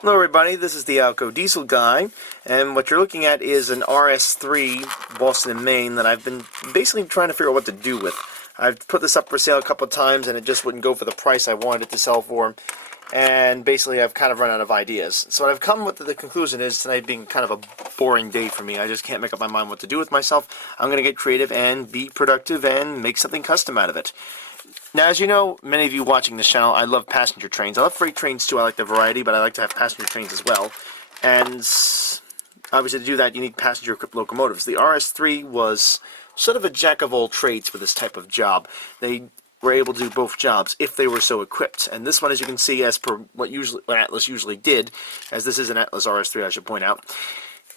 Hello everybody, this is the Alco Diesel Guy, and what you're looking at is an RS3 Boston and Maine that I've been basically trying to figure out what to do with. I've put this up for sale a couple of times and it just wouldn't go for the price I wanted it to sell for, and basically I've kind of run out of ideas. So what I've come with the conclusion is, tonight being kind of a boring day for me, I just can't make up my mind what to do with myself. I'm going to get creative and be productive and make something custom out of it. Now, as you know, many of you watching this channel, I love passenger trains. I love freight trains too. I like the variety, but I like to have passenger trains as well. And obviously to do that, you need passenger-equipped locomotives. The RS3 was sort of a jack-of-all-trades for this type of job. They were able to do both jobs if they were so equipped. And this one, as you can see, as per what Atlas usually did, as this is an Atlas RS3, I should point out,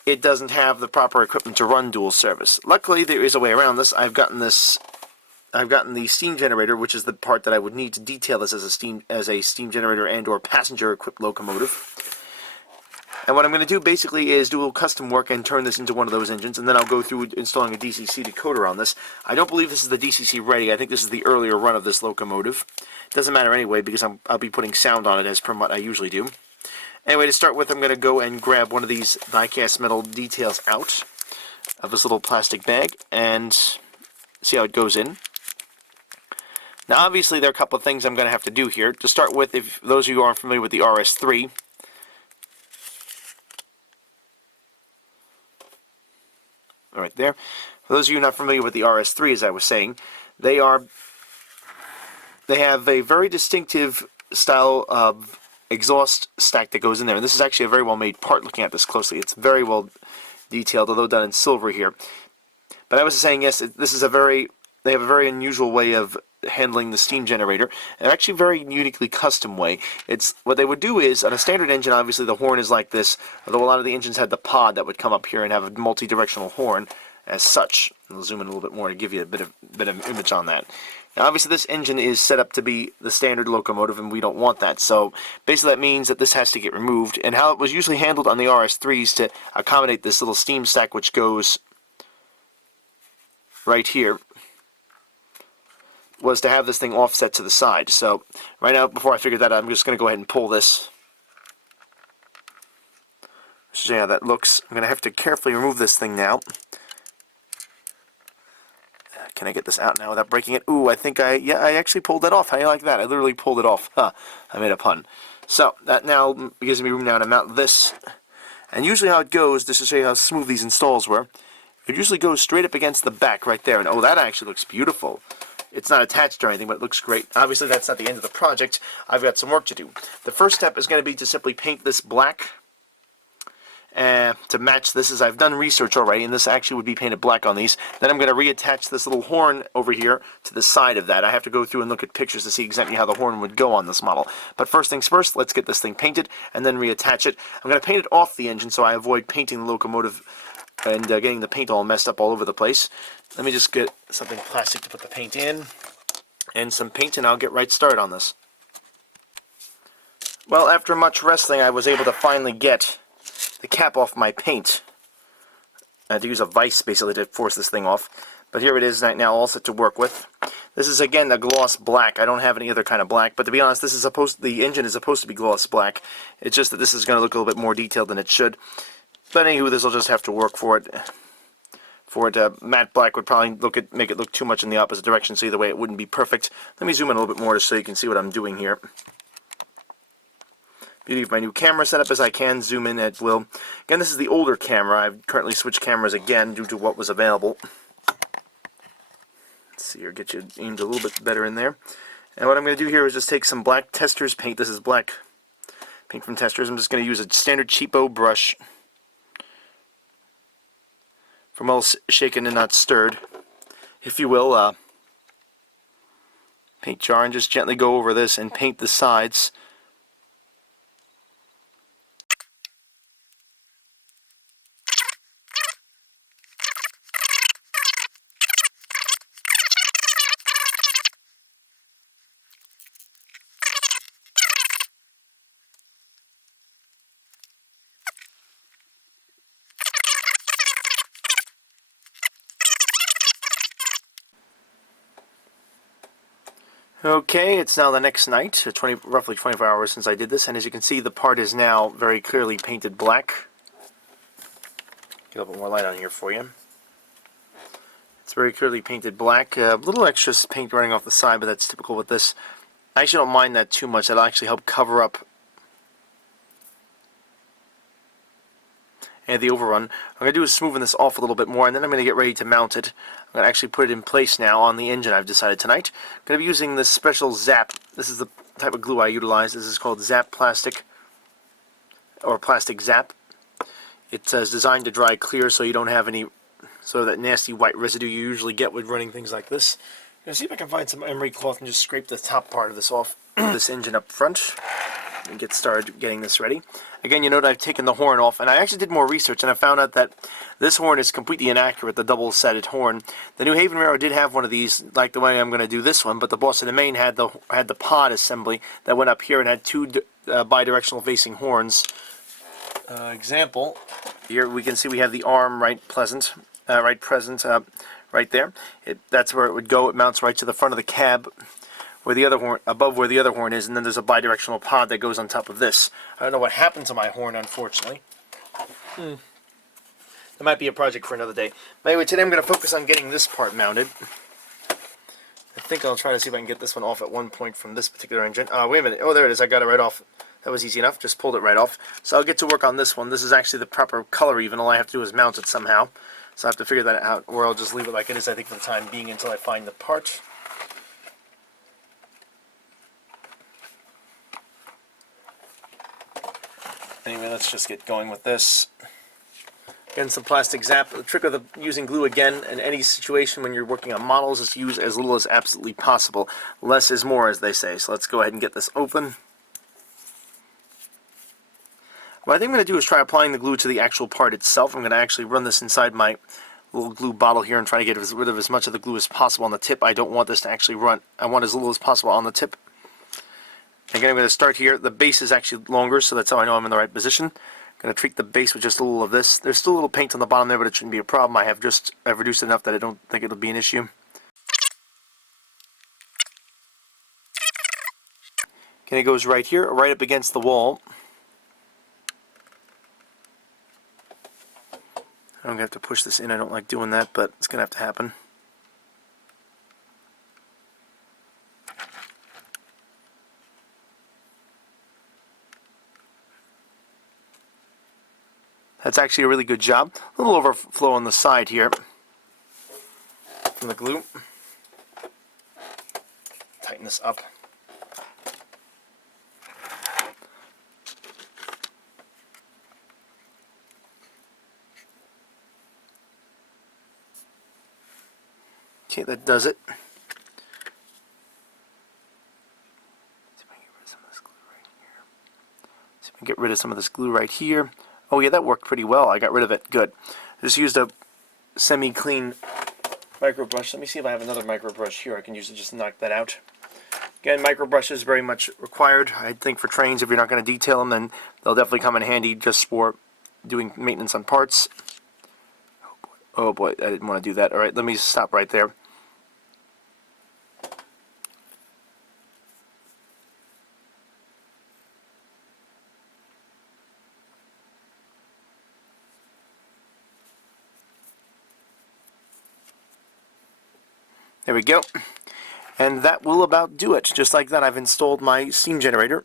it doesn't have the proper equipment to run dual service. Luckily, there is a way around this. I've gotten the steam generator, which is the part that I would need to detail this as a steam generator and or passenger-equipped locomotive. And what I'm going to do basically is do a little custom work and turn this into one of those engines, and then I'll go through installing a DCC decoder on this. I don't believe this is the DCC ready. I think this is the earlier run of this locomotive. Doesn't matter anyway because I'll be putting sound on it as per what I usually do. Anyway, to start with, I'm going to go and grab one of these die-cast metal details out of this little plastic bag and see how it goes in. Now, obviously, there are a couple of things I'm going to have to do here. To start with, if those of you who aren't familiar with the RS3, right there. For those of you not familiar with the RS3, as I was saying, they have a very distinctive style of exhaust stack that goes in there. And this is actually a very well-made part, looking at this closely. It's very well detailed, although done in silver here. But I was saying, yes, this is they have a very unusual way of handling the steam generator, and actually a very uniquely custom way. It's what they would do is, on a standard engine, obviously the horn is like this, although a lot of the engines had the pod that would come up here and have a multi-directional horn as such. I'll zoom in a little bit more to give you a bit of image on that. Now, obviously this engine is set up to be the standard locomotive, and we don't want that, so basically that means that this has to get removed. And how it was usually handled on the RS3s to accommodate this little steam stack, which goes right here, was to have this thing offset to the side. So right now, before I figure that out, I'm just going to go ahead and pull this. Show you how that looks. I'm going to have to carefully remove this thing now. Can I get this out now without breaking it? Ooh, I think I actually pulled that off. How do you like that? I literally pulled it off. Huh, I made a pun. So that now gives me room now to mount this. And usually how it goes, just to show you how smooth these installs were, it usually goes straight up against the back right there. And oh, that actually looks beautiful. It's not attached or anything, but it looks great. Obviously, that's not the end of the project. I've got some work to do. The first step is going to be to simply paint this black to match this, as I've done research already, and this actually would be painted black on these. Then I'm going to reattach this little horn over here to the side of that. I have to go through and look at pictures to see exactly how the horn would go on this model. But first things first, let's get this thing painted and then reattach it. I'm going to paint it off the engine so I avoid painting the locomotive and getting the paint all messed up all over the place. Let me just get something plastic to put the paint in, and some paint, and I'll get right started on this. Well, after much wrestling, I was able to finally get the cap off my paint. I had to use a vise, basically, to force this thing off. But here it is right now, all set to work with. This is, again, a gloss black. I don't have any other kind of black, but to be honest, the engine is supposed to be gloss black. It's just that this is going to look a little bit more detailed than it should. But anywho, this will just have to work for it. Matte black would probably make it look too much in the opposite direction, so either way it wouldn't be perfect. Let me zoom in a little bit more just so you can see what I'm doing here. Beauty of my new camera setup is I can zoom in at will. Again, this is the older camera. I've currently switched cameras again due to what was available. Let's see here, get you aimed a little bit better in there. And what I'm going to do here is just take some black Testors paint. This is black paint from Testors. I'm just going to use a standard cheapo brush from well shaken and not stirred, if you will, paint jar, and just gently go over this and paint the sides. Okay, it's now the next night, roughly 24 hours since I did this, and as you can see, the part is now very clearly painted black. Get a little bit more light on here for you. It's very clearly painted black. A little extra paint running off the side, but that's typical with this. I actually don't mind that too much. That'll actually help cover up the overrun. I'm going to do is smoothen this off a little bit more, and then I'm going to get ready to mount it. I'm going to actually put it in place now on the engine, I've decided tonight. I'm going to be using this special Zap. This is the type of glue I utilize. This is called Zap Plastic, or Plastic Zap. It's designed to dry clear so you don't have any sort of that nasty white residue you usually get with running things like this. I'm going to see if I can find some emery cloth and just scrape the top part of this off this engine up front and get started getting this ready. Again, you note I've taken the horn off, and I actually did more research, and I found out that this horn is completely inaccurate, the double-setted horn. The New Haven Railroad did have one of these, like the way I'm going to do this one, but the Boston & Maine had the pod assembly that went up here and had two bidirectional facing horns. Example, here we can see we have the arm right present right there. That's where it would go. It mounts right to the front of the cab, where the other horn, above where the other horn is, and then there's a bidirectional pod that goes on top of this. I don't know what happened to my horn, unfortunately. That might be a project for another day. But anyway, today I'm going to focus on getting this part mounted. I think I'll try to see if I can get this one off at one point from this particular engine. Wait a minute. Oh, there it is. I got it right off. That was easy enough. Just pulled it right off. So I'll get to work on this one. This is actually the proper color even. All I have to do is mount it somehow. So I have to figure that out, or I'll just leave it like it is, I think, for the time being until I find the part. Anyway, let's just get going with this. Again, some plastic Zap. The trick of using glue, again, in any situation when you're working on models, is to use as little as absolutely possible. Less is more, as they say. So let's go ahead and get this open. What I think I'm going to do is try applying the glue to the actual part itself. I'm going to actually run this inside my little glue bottle here and try to get rid of as much of the glue as possible on the tip. I don't want this to actually run. I want as little as possible on the tip. Again, I'm going to start here. The base is actually longer, so that's how I know I'm in the right position. I'm going to treat the base with just a little of this. There's still a little paint on the bottom there, but it shouldn't be a problem. I've reduced it enough that I don't think it'll be an issue. Again, it goes right here, right up against the wall. I'm going to have to push this in. I don't like doing that, but it's going to have to happen. That's actually a really good job. A little overflow on the side here from the glue. Tighten this up. Okay, that does it. See if I can get rid of some of this glue right here. See if I can get rid of some of this glue right here. Oh yeah, that worked pretty well. I got rid of it. Good. I just used a semi-clean micro brush. Let me see if I have another micro brush here. I can use it just to knock that out. Again, micro brushes very much required. I think for trains, if you're not going to detail them, then they'll definitely come in handy just for doing maintenance on parts. Oh boy, I didn't want to do that. Alright, let me stop right there. There we go. And that will about do it. Just like that, I've installed my steam generator.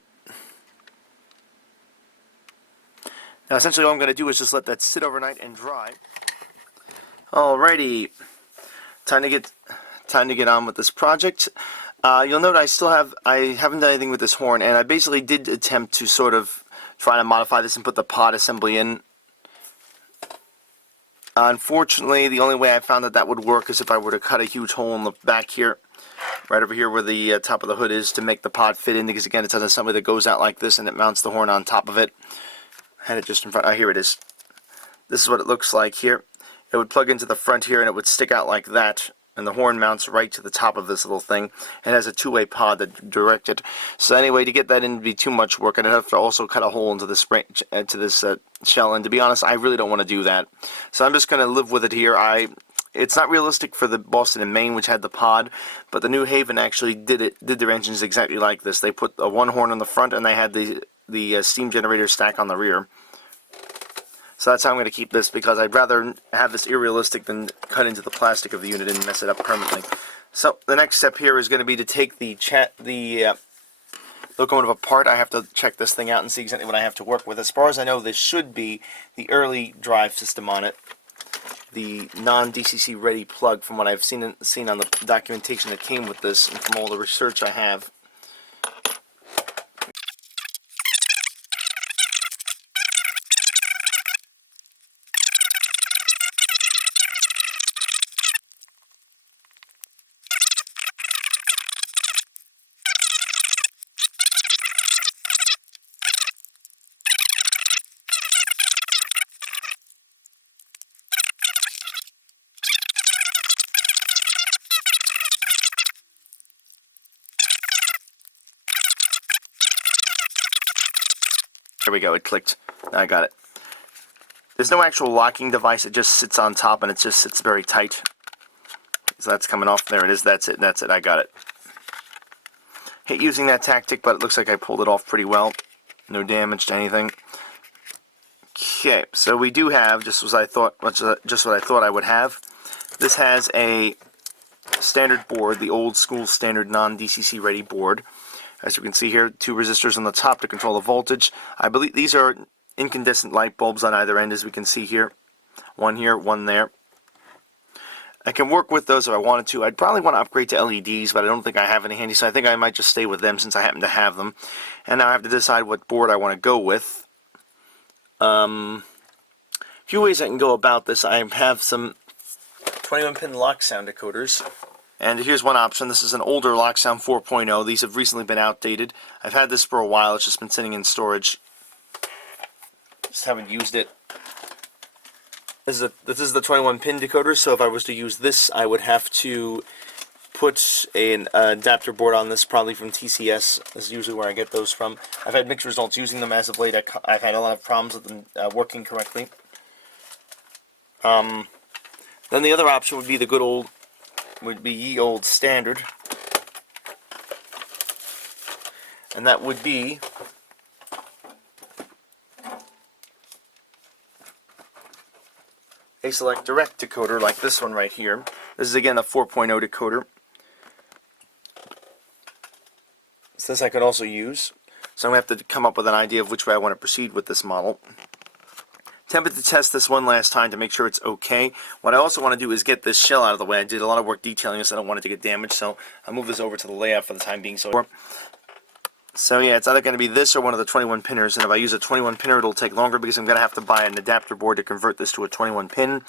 Now, essentially all I'm going to do is just let that sit overnight and dry. Alrighty. Time to get on with this project. You'll note I haven't done anything with this horn, and I basically did attempt to sort of try to modify this and put the pod assembly in. Unfortunately, the only way I found that would work is if I were to cut a huge hole in the back here, right over here where the top of the hood is, to make the pod fit in, because again it's an assembly that goes out like this and it mounts the horn on top of it. I had it just in front. Oh, here it is. This is what it looks like here. It would plug into the front here and it would stick out like that, and the horn mounts right to the top of this little thing. It has a two-way pod that direct it. So anyway, to get that in would be too much work, and I'd have to also cut a hole into this shell, and to be honest, I really don't want to do that. So I'm just going to live with it here. I It's not realistic for the Boston and Maine, which had the pod, but the New Haven actually did their engines exactly like this. They put a one horn on the front, and they had the steam generator stack on the rear. So that's how I'm going to keep this, because I'd rather have this irrealistic than cut into the plastic of the unit and mess it up permanently. So the next step here is going to be to take the locomotive apart. I have to check this thing out and see exactly what I have to work with. As far as I know, this should be the early drive system on it, the non-DCC ready plug, from what I've seen on the documentation that came with this and from all the research I have. There we go, it clicked. Now I got it. There's no actual locking device, it just sits on top and it just sits very tight. So that's coming off. There it is, that's it, I got it. Hate using that tactic, but it looks like I pulled it off pretty well. No damage to anything. Okay, so we do have, just what I thought I would have. This has a standard board, the old school standard non-DCC ready board. As you can see here, 2 resistors on the top to control the voltage. I believe these are incandescent light bulbs on either end, as we can see here. One here, one there. I can work with those if I wanted to. I'd probably want to upgrade to LEDs, but I don't think I have any handy, so I think I might just stay with them since I happen to have them. And now I have to decide what board I want to go with. A few ways I can go about this. I have some 21-pin lock sound decoders. And here's one option. This is an older Locksound 4.0. These have recently been outdated. I've had this for a while. It's just been sitting in storage. Just haven't used it. This is the 21-pin decoder, so if I was to use this, I would have to put an adapter board on this, probably from TCS. This is usually where I get those from. I've had mixed results using them as of late. I've had a lot of problems with them working correctly. Then the other option would be ye old standard, and that would be a select direct decoder like this one right here. This is again a 4.0 decoder. So this I could also use. So I'm going to have to come up with an idea of which way I want to proceed with this model. Tempted to test this one last time to make sure it's okay. What I also want to do is get this shell out of the way. I did a lot of work detailing this. I don't want it to get damaged, so I'll move this over to the layout for the time being. So yeah, it's either going to be this or one of the 21-pinners, and if I use a 21-pinner, it'll take longer because I'm going to have to buy an adapter board to convert this to a 21-pin,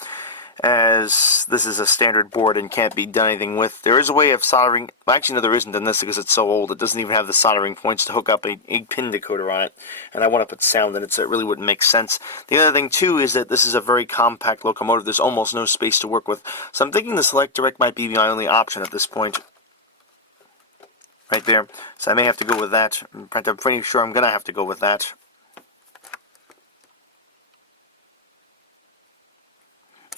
as this is a standard board and can't be done anything with. There is a way of soldering. Well, actually, no, there isn't in this because it's so old. It doesn't even have the soldering points to hook up a 8-pin decoder on it, and I want to put sound in it, so it really wouldn't make sense. The other thing, too, is that this is a very compact locomotive. There's almost no space to work with, so I'm thinking the Select Direct might be my only option at this point. Right there. So I may have to go with that. I'm pretty sure I'm going to have to go with that.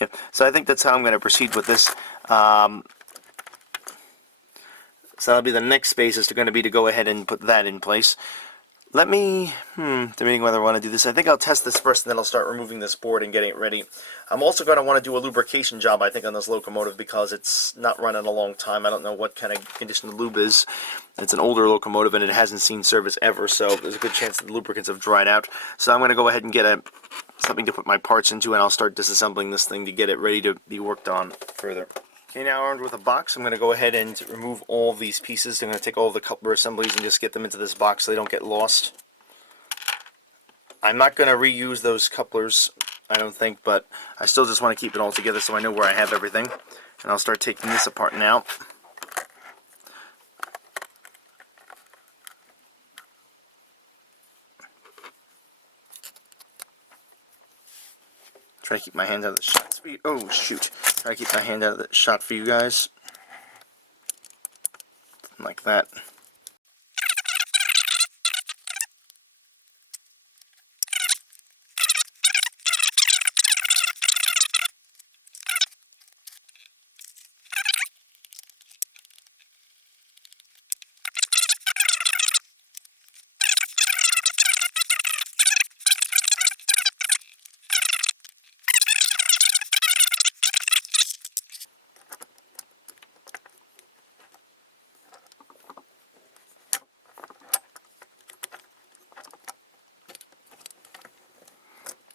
Yeah. So I think that's how I'm going to proceed with this. So that'll be the next space is going to be to go ahead and put that in place. Let me, debating whether I want to do this. I think I'll test this first, and then I'll start removing this board and getting it ready. I'm also going to want to do a lubrication job, I think, on this locomotive because it's not run in a long time. I don't know what kind of condition the lube is. It's an older locomotive, and it hasn't seen service ever, so there's a good chance that the lubricants have dried out. So I'm going to go ahead and get something to put my parts into, and I'll start disassembling this thing to get it ready to be worked on further. Okay, now armed with a box, I'm going to go ahead and remove all these pieces. I'm going to take all the coupler assemblies and just get them into this box so they don't get lost. I'm not going to reuse those couplers, I don't think, but I still just want to keep it all together so I know where I have everything. And I'll start taking this apart now. Try to keep my hand out of the shot. Oh, shoot. Try to keep my hand out of the shot for you guys. Like that.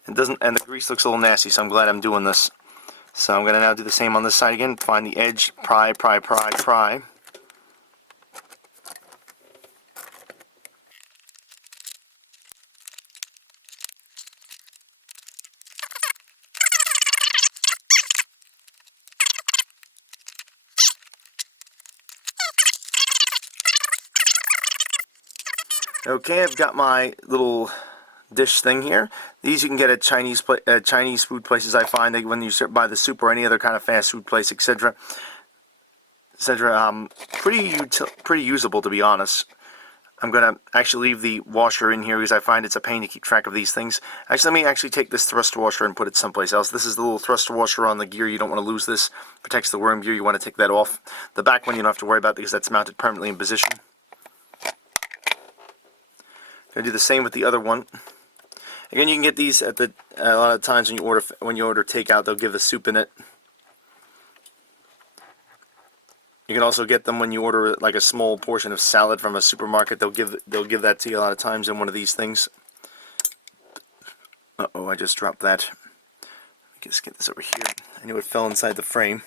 It doesn't, and the grease looks a little nasty, so I'm glad I'm doing this. So I'm going to now do the same on this side again. Find the edge, pry, pry, pry, pry. Okay, I've got my little dish thing here. These you can get at Chinese food places. I find that when you buy the soup or any other kind of fast food place, etc., etc., pretty usable, to be honest. I'm going to actually leave the washer in here because I find it's a pain to keep track of these things. Actually, let me actually take this thruster washer and put it someplace else. This is the little thruster washer on the gear. You don't want to lose this. Protects the worm gear. You want to take that off. The back one you don't have to worry about because that's mounted permanently in position. Going to do the same with the other one. Again, you can get these at a lot of times when you order takeout. They'll give the soup in it. You can also get them when you order like a small portion of salad from a supermarket. They'll give that to you a lot of times in one of these things. Uh-oh, I just dropped that. Let me just get this over here. I knew it fell inside the frame.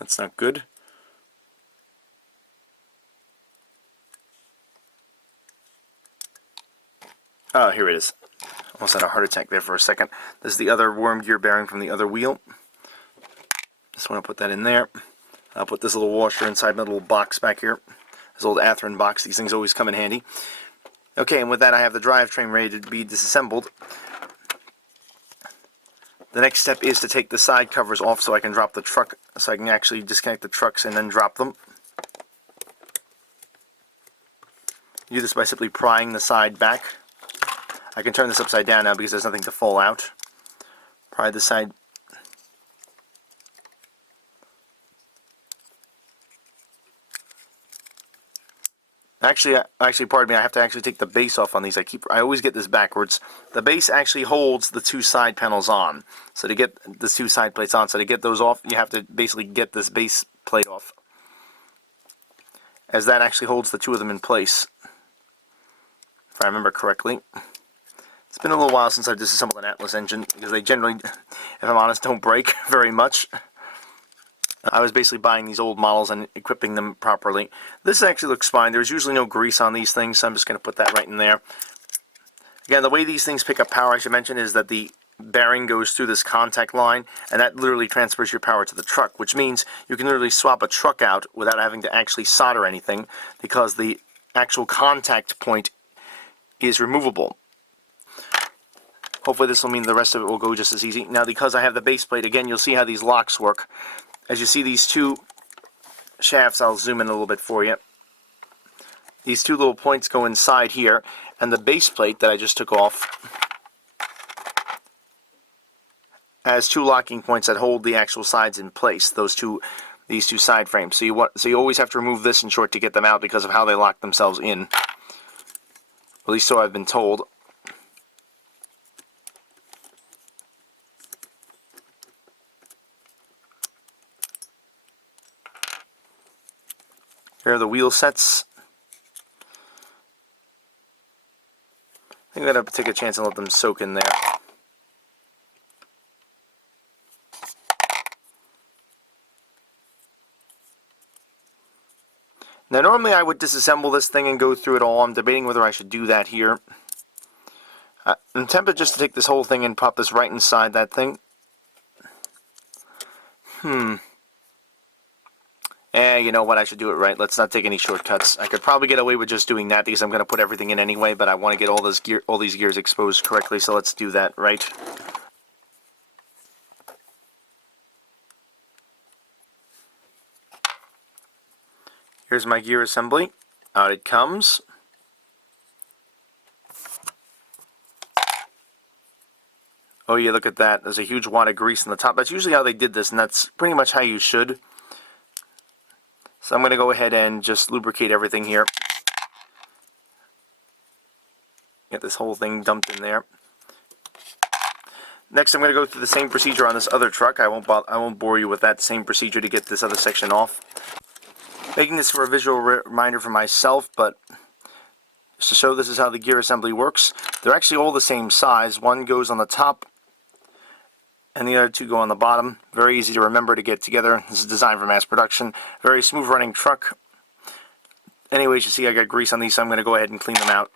That's not good. Oh, here it is. Almost had a heart attack there for a second. This is the other worm gear bearing from the other wheel. Just want to put that in there. I'll put this little washer inside my little box back here. This old Athearn box. These things always come in handy. Okay, and with that I have the drivetrain ready to be disassembled. The next step is to take the side covers off so I can drop the truck, so I can actually disconnect the trucks and then drop them. You do this by simply prying the side back. I can turn this upside down now because there's nothing to fall out. Pry the side. Actually, pardon me, I have to actually take the base off on these. I always get this backwards. The base actually holds the two side panels on. So to get the two side plates on, so to get those off, you have to basically get this base plate off, as that actually holds the two of them in place, if I remember correctly. It's been a little while since I've disassembled an Atlas engine, because they generally, if I'm honest, don't break very much. I was basically buying these old models and equipping them properly. This actually looks fine. There's usually no grease on these things, so I'm just going to put that right in there. Again, the way these things pick up power, I should mention, is that the bearing goes through this contact line, and that literally transfers your power to the truck, which means you can literally swap a truck out without having to actually solder anything, because the actual contact point is removable. Hopefully this will mean the rest of it will go just as easy. Now, because I have the base plate, again, you'll see how these locks work. As you see these two shafts, I'll zoom in a little bit for you. These two little points go inside here, and the base plate that I just took off has two locking points that hold the actual sides in place. These two side frames. So you always have to remove this in short to get them out because of how they lock themselves in. At least so I've been told. Here are the wheel sets. I think I'm going to take a chance and let them soak in there. Now, normally I would disassemble this thing and go through it all. I'm debating whether I should do that here. I'm tempted just to take this whole thing and pop this right inside that thing. You know what, I should do it right. Let's not take any shortcuts. I could probably get away with just doing that because I'm going to put everything in anyway, but I want to get all these gears exposed correctly, so let's do that right. Here's my gear assembly. Out it comes. Oh yeah, look at that. There's a huge wad of grease on the top. That's usually how they did this, and that's pretty much how you should. So I'm going to go ahead and just lubricate everything here. Get this whole thing dumped in there. Next, I'm going to go through the same procedure on this other truck. I won't bore you with that same procedure to get this other section off. Making this for a visual reminder for myself, but just to show this is how the gear assembly works. They're actually all the same size. One goes on the top, and the other two go on the bottom. Very easy to remember to get together. This is designed for mass production. Very smooth running truck. Anyways, you see I got grease on these, so I'm going to go ahead and clean them out.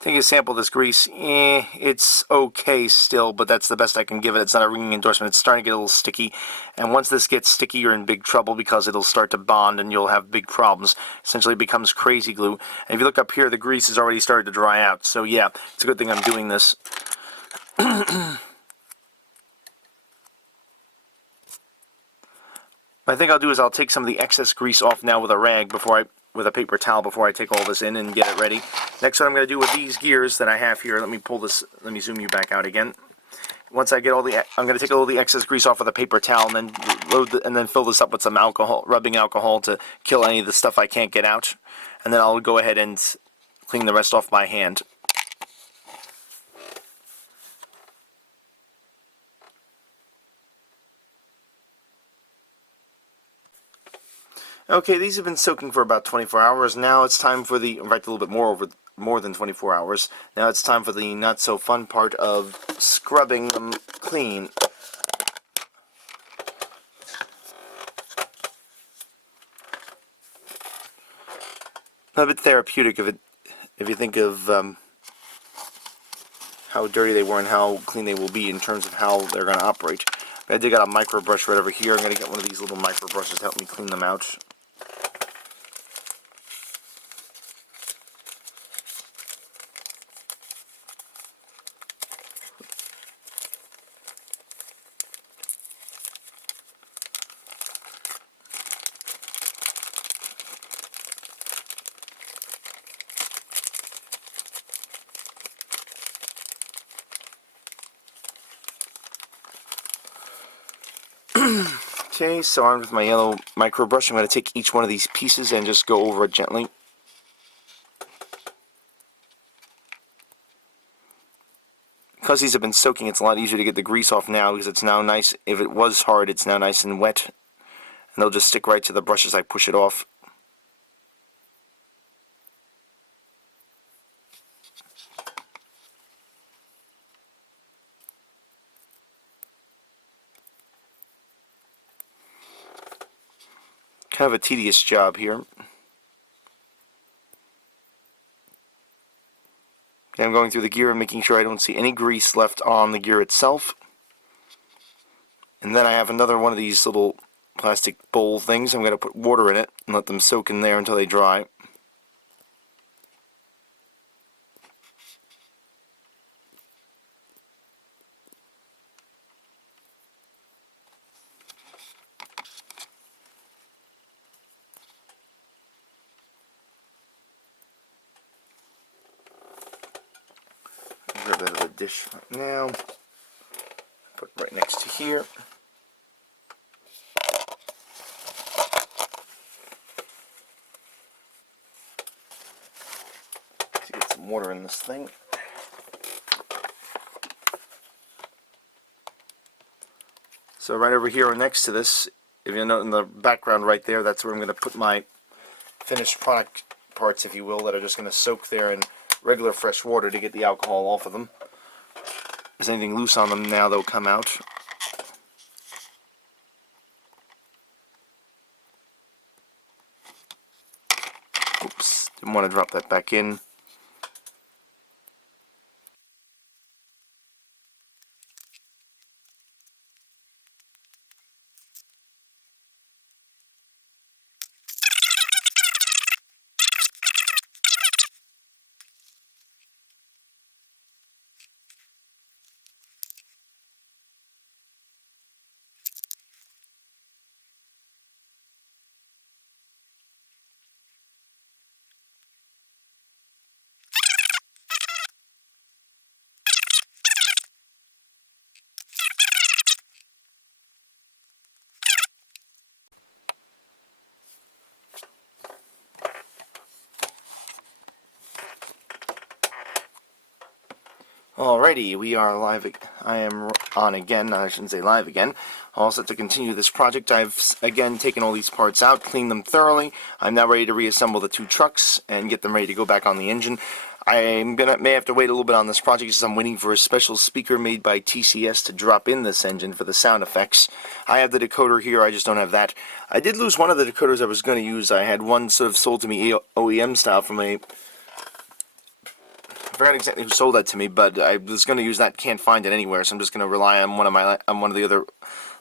Taking a sample of this grease, it's okay still, but that's the best I can give it. It's not a ringing endorsement. It's starting to get a little sticky, and once this gets sticky, you're in big trouble because it'll start to bond and you'll have big problems. Essentially, it becomes crazy glue. And if you look up here, the grease has already started to dry out. So yeah, it's a good thing I'm doing this. I think I'll do is I'll take some of the excess grease off now with a rag with a paper towel before I take all this in and get it ready. Next, what I'm going to do with these gears that I have here, let me zoom you back out again. Once I get I'm going to take all the excess grease off with a paper towel and then fill this up with some rubbing alcohol to kill any of the stuff I can't get out. And then I'll go ahead and clean the rest off by hand. Okay, these have been soaking for about 24 hours. Now it's time for in fact, a little bit more than 24 hours. Now it's time for the not so fun part of scrubbing them clean. A bit therapeutic if you think of how dirty they were and how clean they will be in terms of how they're going to operate. I did got a micro brush right over here. I'm going to get one of these little micro brushes to help me clean them out. Okay, so armed with my yellow micro brush, I'm going to take each one of these pieces and just go over it gently. Because these have been soaking, it's a lot easier to get the grease off now because it's now nice. If it was hard, it's now nice and wet, and they'll just stick right to the brush as I push it off. Kind of a tedious job here. Okay, I'm going through the gear and making sure I don't see any grease left on the gear itself. And then I have another one of these little plastic bowl things. I'm going to put water in it and let them soak in there until they dry. Grab that other dish right now. Put it right next to here. Let's get some water in this thing. So right over here next to this, if you note in the background right there, that's where I'm going to put my finished product parts, if you will, that are just going to soak there in regular fresh water to get the alcohol off of them. If there's anything loose on them now, they'll come out. Oops, didn't want to drop that back in. Alrighty, we are live. I am on again. I shouldn't say live again. Also, to continue this project, I've again taken all these parts out, cleaned them thoroughly. I'm now ready to reassemble the two trucks and get them ready to go back on the engine. May have to wait a little bit on this project because I'm waiting for a special speaker made by TCS to drop in this engine for the sound effects. I have the decoder here, I just don't have that. I did lose one of the decoders I was going to use. I had one sort of sold to me OEM style from a... I forgot exactly who sold that to me, but I was going to use that. Can't find it anywhere, so I'm just going to rely on one of the other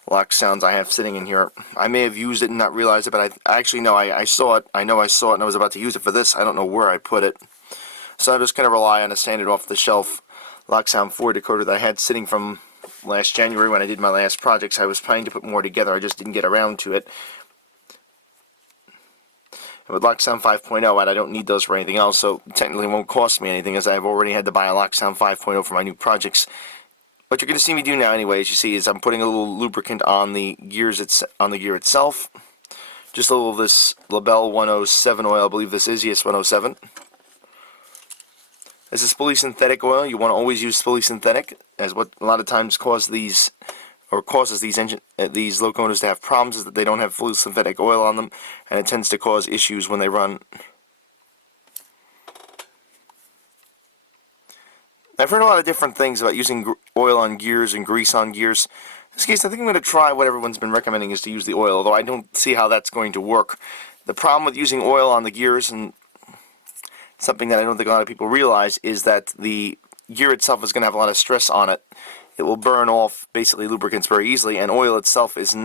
lock sounds I have sitting in here. I may have used it and not realized it, but I actually know I saw it. I know I saw it, and I was about to use it for this. I don't know where I put it, so I'm just going to rely on a standard off-the-shelf lock sound 4 decoder that I had sitting from last January when I did my last projects. I was planning to put more together. I just didn't get around to it. And with Locksound 5.0, I don't need those for anything else, so technically it won't cost me anything, as I've already had to buy a Locksound 5.0 for my new projects. What you're going to see me do now, anyway, as you see, is I'm putting a little lubricant on the gears on the gear itself. Just a little of this Label 107 oil, I believe this is, yes, 107. This is fully synthetic oil. You want to always use fully synthetic, as what a lot of times causes these locomotives to have problems is that they don't have fully synthetic oil on them, and it tends to cause issues when they run. I've heard a lot of different things about using oil on gears and grease on gears. In this case, I think I'm going to try what everyone's been recommending, is to use the oil, although I don't see how that's going to work. The problem with using oil on the gears, and something that I don't think a lot of people realize, is that the gear itself is going to have a lot of stress on it. It will burn off basically lubricants very easily, and oil itself doesn't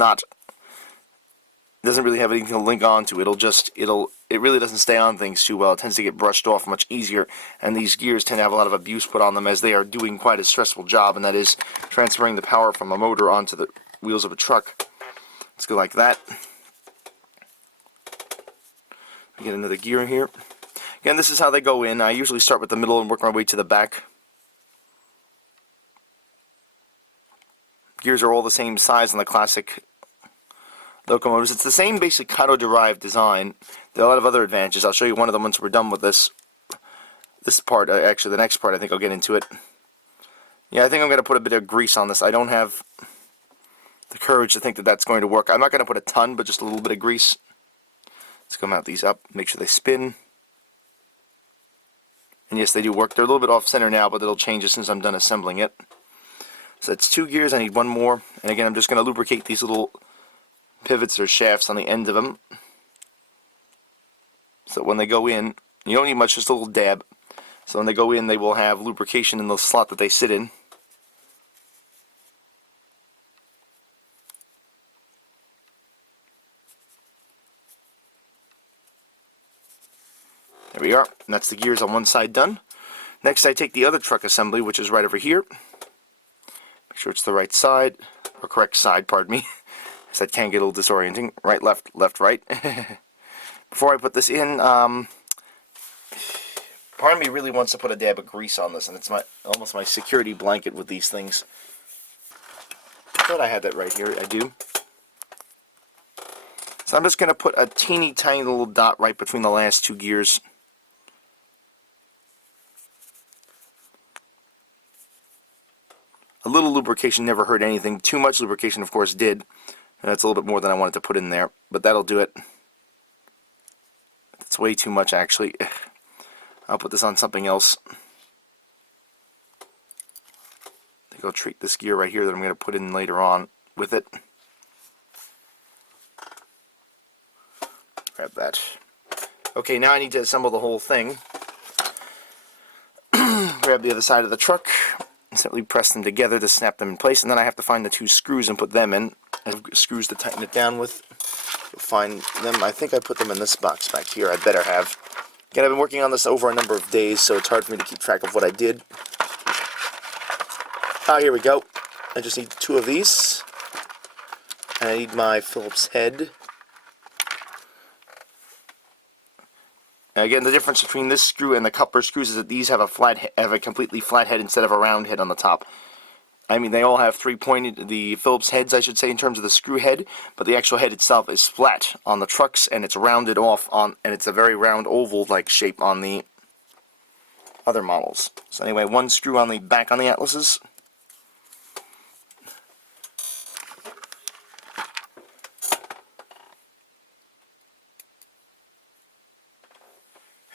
really have anything to link onto. It really doesn't stay on things too well. It tends to get brushed off much easier, and these gears tend to have a lot of abuse put on them, as they are doing quite a stressful job, and that is transferring the power from a motor onto the wheels of a truck. Let's go like that. Get another gear in here. Again, this is how they go in. I usually start with the middle and work my way to the back. Gears are all the same size on the classic locomotives. It's the same basic Kato-derived design. There are a lot of other advantages. I'll show you one of them once we're done with this part. Actually, the next part, I think I'll get into it. Yeah, I think I'm going to put a bit of grease on this. I don't have the courage to think that that's going to work. I'm not going to put a ton, but just a little bit of grease. Let's go mount these up, make sure they spin. And yes, they do work. They're a little bit off-center now, but it'll change as soon as I'm done assembling it. So that's 2 gears. I need one more. And again, I'm just going to lubricate these little pivots or shafts on the end of them, so when they go in, you don't need much, just a little dab. So when they go in, they will have lubrication in the slot that they sit in. There we are. And that's the gears on one side done. Next, I take the other truck assembly, which is right over here. Make sure it's the right side, or correct side, pardon me. So that can get a little disorienting. Right, left, left, right. Before I put this in, part of me really wants to put a dab of grease on this, and it's almost my security blanket with these things. I thought I had that right here. I do. So I'm just going to put a teeny tiny little dot right between the last 2 gears. A little lubrication never hurt anything. Too much lubrication, of course, did. And that's a little bit more than I wanted to put in there, but that'll do it. It's way too much, actually. I'll put this on something else. I think I'll treat this gear right here that I'm going to put in later on with it. Grab that. Okay, now I need to assemble the whole thing. Grab the other side of the truck. Simply press them together to snap them in place, and then I have to find the 2 screws and put them in. I have screws to tighten it down with. You'll find them. I think I put them in this box back here. I better have. Again, I've been working on this over a number of days, so it's hard for me to keep track of what I did. Here we go. I just need 2 of these. I need my Phillips head. Now again, the difference between this screw and the coupler screws is that these have a completely flat head instead of a round head on the top. I mean, they all have 3-pointed, the Phillips heads, I should say, in terms of the screw head, but the actual head itself is flat on the trucks, and it's rounded off and it's a very round oval-like shape on the other models. So anyway, one screw on the back on the Atlases.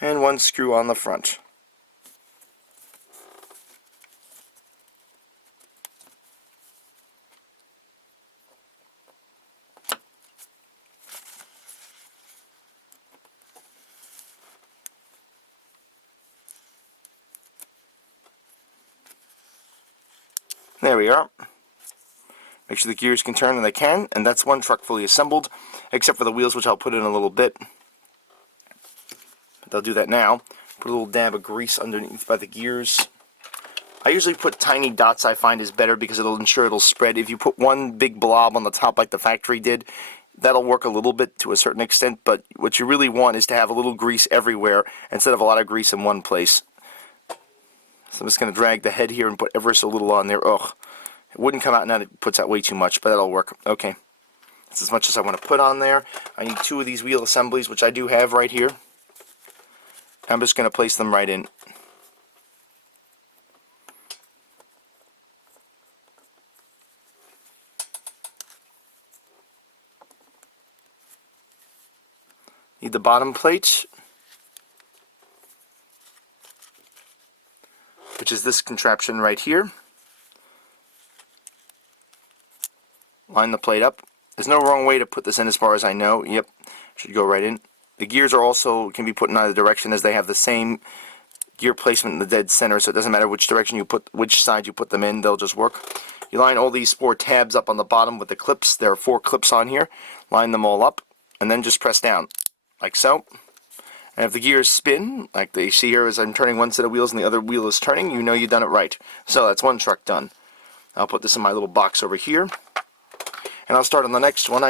And one screw on the front. There we are. Make sure the gears can turn, and they can, and that's one truck fully assembled, except for the wheels, which I'll put in a little bit. But they'll do that now. Put a little dab of grease underneath by the gears. I usually put tiny dots. I find is better because it'll ensure it'll spread. If you put one big blob on the top like the factory did, that'll work a little bit to a certain extent, but what you really want is to have a little grease everywhere instead of a lot of grease in one place. So I'm just going to drag the head here and put ever so little on there. Ugh. It wouldn't come out now, it puts out way too much, but that'll work. Okay. That's as much as I want to put on there. I need 2 of these wheel assemblies, which I do have right here. I'm just going to place them right in. Need the bottom plate, which is this contraption right here. Line the plate up. There's no wrong way to put this in as far as I know. Yep, should go right in. The gears are also can be put in either direction, as they have the same gear placement in the dead center, so it doesn't matter which direction you put, which side you put them in, they'll just work. You line all these 4 tabs up on the bottom with the clips. There are 4 clips on here. Line them all up, and then just press down, like so. And if the gears spin, like they see here as I'm turning one set of wheels and the other wheel is turning, you know you've done it right. So that's one truck done. I'll put this in my little box over here. And I'll start on the next one.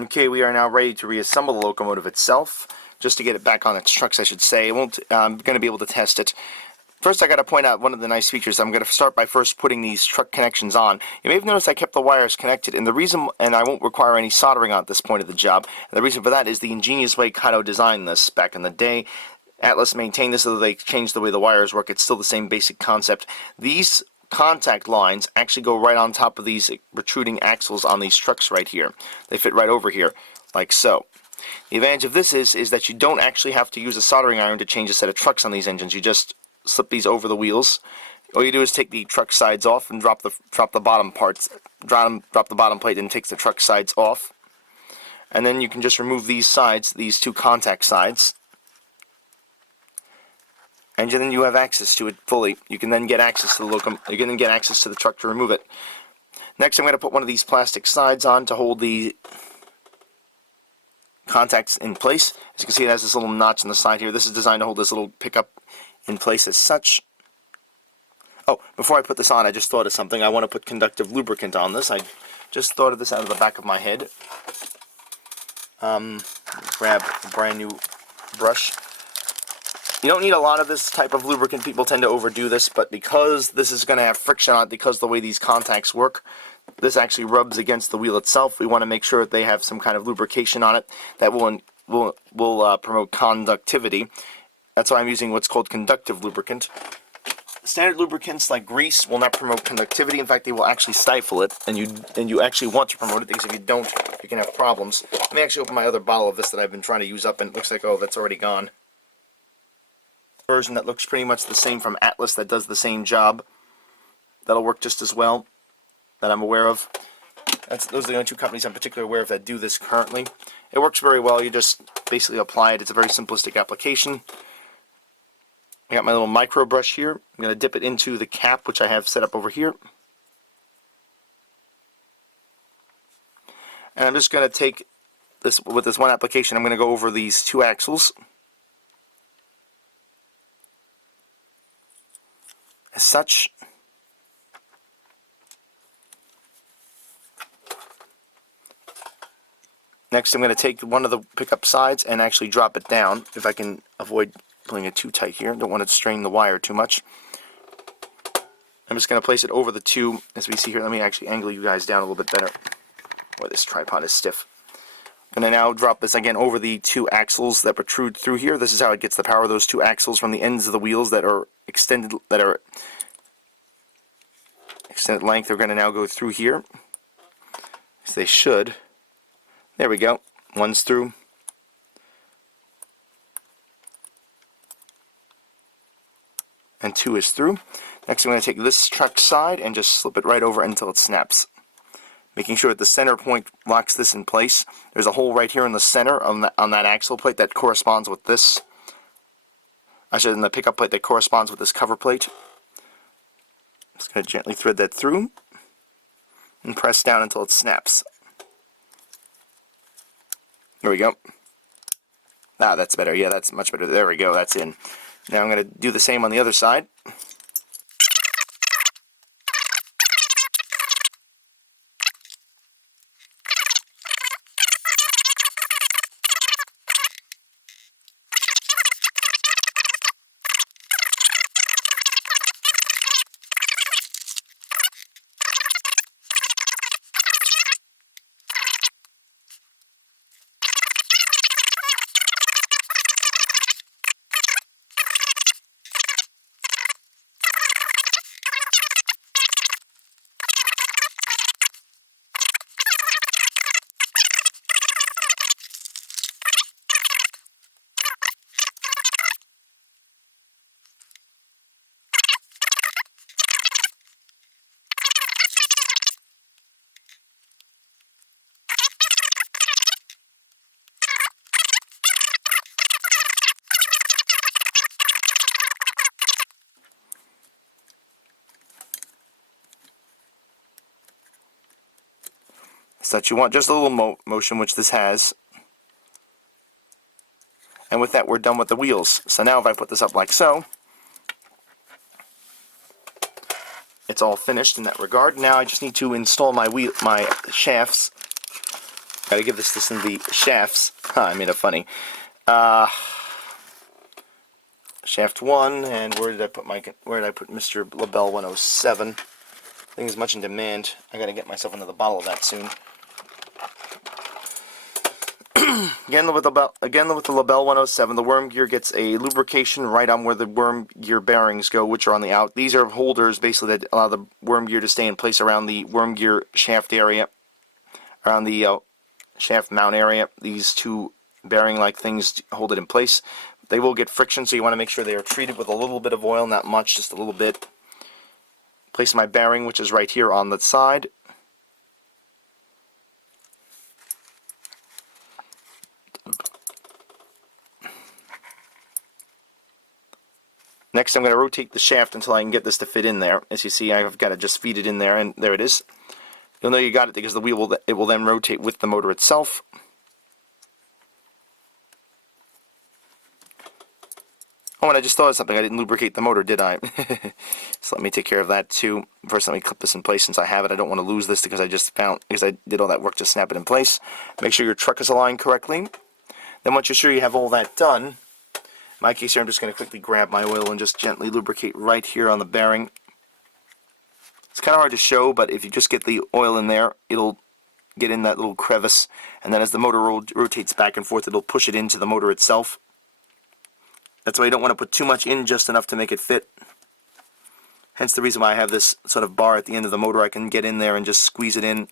Okay, we are now ready to reassemble the locomotive itself, just to get it back on its trucks, I should say. I'm going to be able to test it. First, I got to point out one of the nice features. I'm going to start by first putting these truck connections on. You may have noticed I kept the wires connected, and the reason, and I won't require any soldering on at this point of the job. And the reason for that is the ingenious way Kato designed this back in the day. Atlas maintained this, although they changed the way the wires work. It's still the same basic concept. These contact lines actually go right on top of these protruding axles on these trucks right here. They fit right over here, like so. The advantage of this is that you don't actually have to use a soldering iron to change a set of trucks on these engines. You just slip these over the wheels. All you do is take the truck sides off and drop the bottom parts, drop the bottom plate, and takes the truck sides off. And then you can just remove these sides, these 2 contact sides, and then you have access to it fully. You can then get access to the truck to remove it. Next, I'm going to put one of these plastic sides on to hold the contacts in place. As you can see, it has this little notch on the side here. This is designed to hold this little pickup in place as such. Oh, before I put this on, I just thought of something. I want to put conductive lubricant on this. I just thought of this out of the back of my head. Grab a brand new brush. You don't need a lot of this type of lubricant. People tend to overdo this, but because this is going to have friction on it, because the way these contacts work, this actually rubs against the wheel itself. We want to make sure that they have some kind of lubrication on it that will promote conductivity. That's why I'm using what's called conductive lubricant. Standard lubricants like grease will not promote conductivity. In fact, they will actually stifle it, and you actually want to promote it, because if you don't, you can have problems. Let me actually open my other bottle of this that I've been trying to use up, and it looks like, oh, that's already gone. Version that looks pretty much the same from Atlas that does the same job. That'll work just as well, that I'm aware of. Those are the only 2 companies I'm particularly aware of that do this currently. It works very well. You just basically apply it. It's a very simplistic application. I got my little micro brush here. I'm going to dip it into the cap, which I have set up over here. And I'm just going to take this, with this one application, I'm going to go over these 2 axles. As such. Next, I'm going to take one of the pickup sides and actually drop it down, if I can avoid pulling it too tight here. Don't want to strain the wire too much. I'm just going to place it over the 2, as we see here. Let me actually angle you guys down a little bit better. Boy, this tripod is stiff. Going to now drop this again over the two axles that protrude through here. This is how it gets the power of those two axles from the ends of the wheels that are extended length. They're going to now go through here. As they should. There we go. One's through. And two is through. Next I'm going to take this truck side and just slip it right over until it snaps. Making sure that the center point locks this in place. There's a hole right here in the center on that axle plate that corresponds with this. In the pickup plate that corresponds with this cover plate. Just going to gently thread that through and press down until it snaps. There we go. Ah, that's better. Yeah, that's much better. There we go. That's in. Now I'm going to do the same on the other side. So that you want just a little motion, which this has. And with that, we're done with the wheels. So now if I put this up like so, it's all finished in that regard. Now I just need to install my shafts. Gotta give this in the shafts. I made it funny. Shaft 1, and where did I put Mr. LaBelle 107? Things much in demand. I gotta get myself another bottle of that soon. Again with the LaBelle 107, the worm gear gets a lubrication right on where the worm gear bearings go, which are on the out. These are holders basically that allow the worm gear to stay in place around the worm gear shaft area, around the shaft mount area. These two bearing-like things hold it in place. They will get friction, so you want to make sure they are treated with a little bit of oil, not much, just a little bit. Place my bearing, which is right here on the side. Next, I'm going to rotate the shaft until I can get this to fit in there. As you see, I've got to just feed it in there, and there it is. You'll know you got it because the wheel will then rotate with the motor itself. Oh, and I just thought of something. I didn't lubricate the motor, did I? So let me take care of that too. First, let me clip this in place since I have it. I don't want to lose this because I did all that work to snap it in place. Make sure your truck is aligned correctly. Then once you're sure you have all that done, in my case here, I'm just going to quickly grab my oil and just gently lubricate right here on the bearing. It's kind of hard to show, but if you just get the oil in there, it'll get in that little crevice, and then as the motor rotates back and forth, it'll push it into the motor itself. That's why you don't want to put too much in, just enough to make it fit. Hence the reason why I have this sort of bar at the end of the motor. I can get in there and just squeeze it in.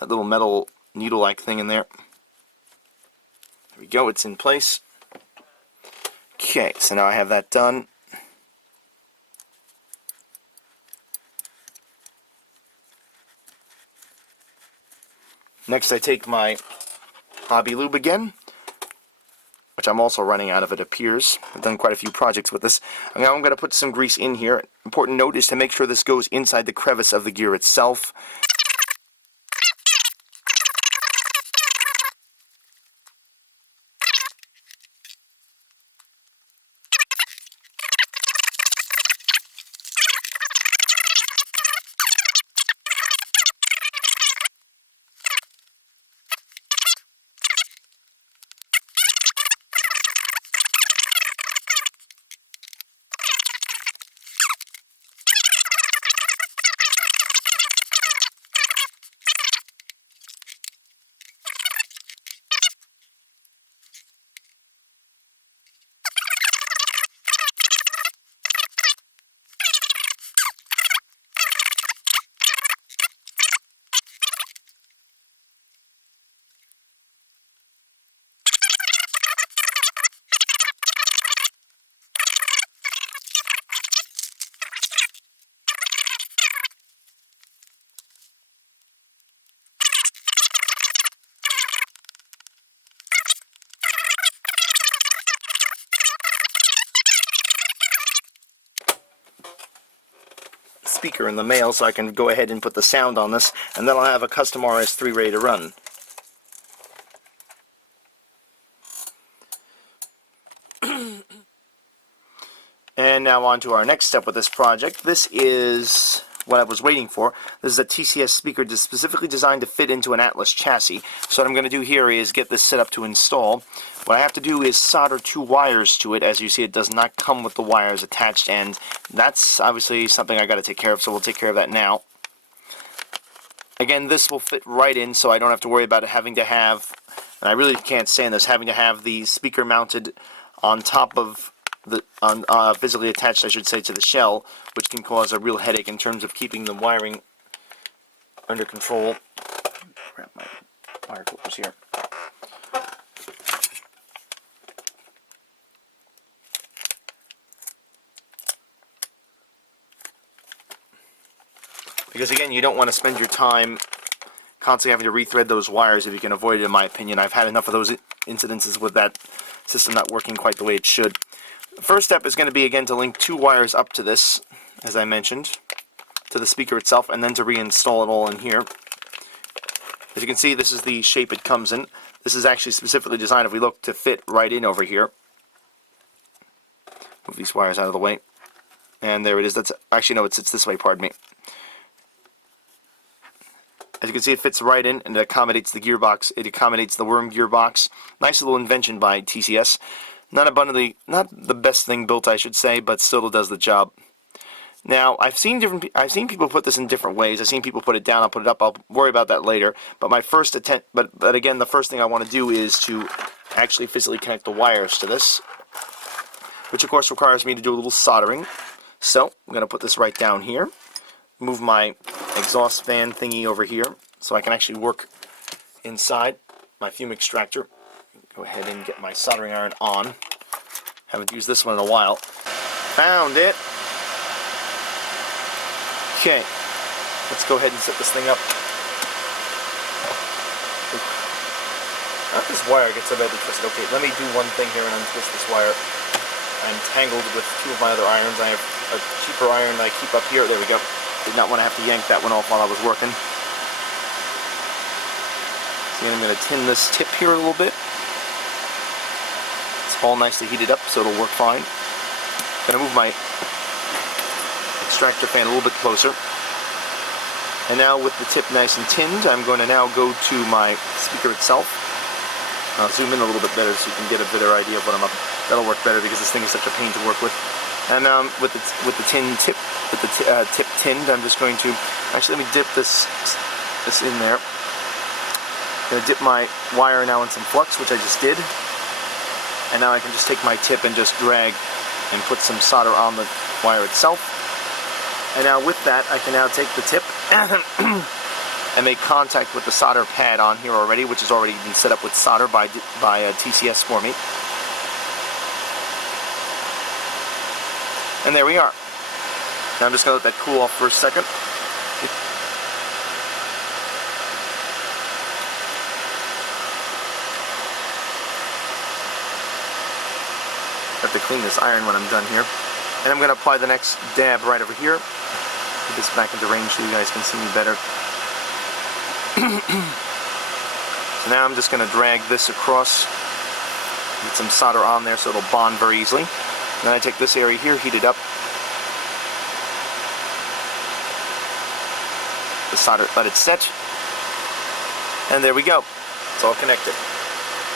That little metal needle-like thing in there. There we go, it's in place. Okay, so now I have that done. Next I take my Hobby Lube again, which I'm also running out of, it appears. I've done quite a few projects with this. Now I'm going to put some grease in here. Important note is to make sure this goes inside the crevice of the gear itself. speaker in the mail so I can go ahead and put the sound on this, and then I'll have a custom RS3 ready to run. And now on to our next step with this project. This is what I was waiting for. This is a TCS speaker specifically designed to fit into an Atlas chassis. So what I'm going to do here is get this set up to install. What I have to do is solder 2 wires to it. As you see, it does not come with the wires attached, and that's obviously something I got to take care of, so we'll take care of that now. Again, this will fit right in, so I don't have to worry about it having to have, and I really can't stand this, having to have the speaker mounted on top of physically attached, I should say, to the shell, which can cause a real headache in terms of keeping the wiring under control. Grab my wire clippers here. Because again, you don't want to spend your time constantly having to rethread those wires if you can avoid it, in my opinion. I've had enough of those incidences with that system not working quite the way it should. The first step is going to be, again, to link 2 wires up to this, as I mentioned, to the speaker itself, and then to reinstall it all in here. As you can see, this is the shape it comes in. This is actually specifically designed, if we look, to fit right in over here. Move these wires out of the way. And there it is. That's actually, no, it sits this way, pardon me. As you can see, it fits right in, and it accommodates the gearbox. It accommodates the worm gearbox. Nice little invention by TCS. Not the best thing built, I should say, but still does the job. Now, I've seen people put this in different ways. I've seen people put it down, I'll put it up. I'll worry about that later. But my first attempt, but again, the first thing I want to do is to actually physically connect the wires to this, which of course requires me to do a little soldering. So I'm going to put this right down here. Move my exhaust fan thingy over here so I can actually work inside my fume extractor. Go ahead and get my soldering iron on. Haven't used this one in a while. Found it! Okay, let's go ahead and set this thing up. Not this wire gets so badly twisted. Okay, let me do one thing here and untwist this wire. I'm tangled with 2 of my other irons. I have a cheaper iron that I keep up here. There we go. Did not want to have to yank that one off while I was working. See, I'm going to tin this tip here a little bit. It's all nicely heated up, so it'll work fine. I'm going to move my extractor fan a little bit closer. And now with the tip nice and tinned, I'm going to now go to my speaker itself. I'll zoom in a little bit better so you can get a better idea of what I'm up. That'll work better because this thing is such a pain to work with. And with the tin tip, tip tinned, I'm just going to actually, let me dip this in there. I'm going to dip my wire now in some flux, which I just did. And now I can just take my tip and just drag and put some solder on the wire itself. And now with that, I can now take the tip and make contact with the solder pad on here already, which has already been set up with solder by TCS for me. And there we are. Now I'm just going to let that cool off for a second. Have to clean this iron when I'm done here. And I'm going to apply the next dab right over here. Put this back into range so you guys can see me better. So now I'm just going to drag this across, get some solder on there so it'll bond very easily. And then I take this area here, heat it up. The solder, let it set. And there we go. It's all connected.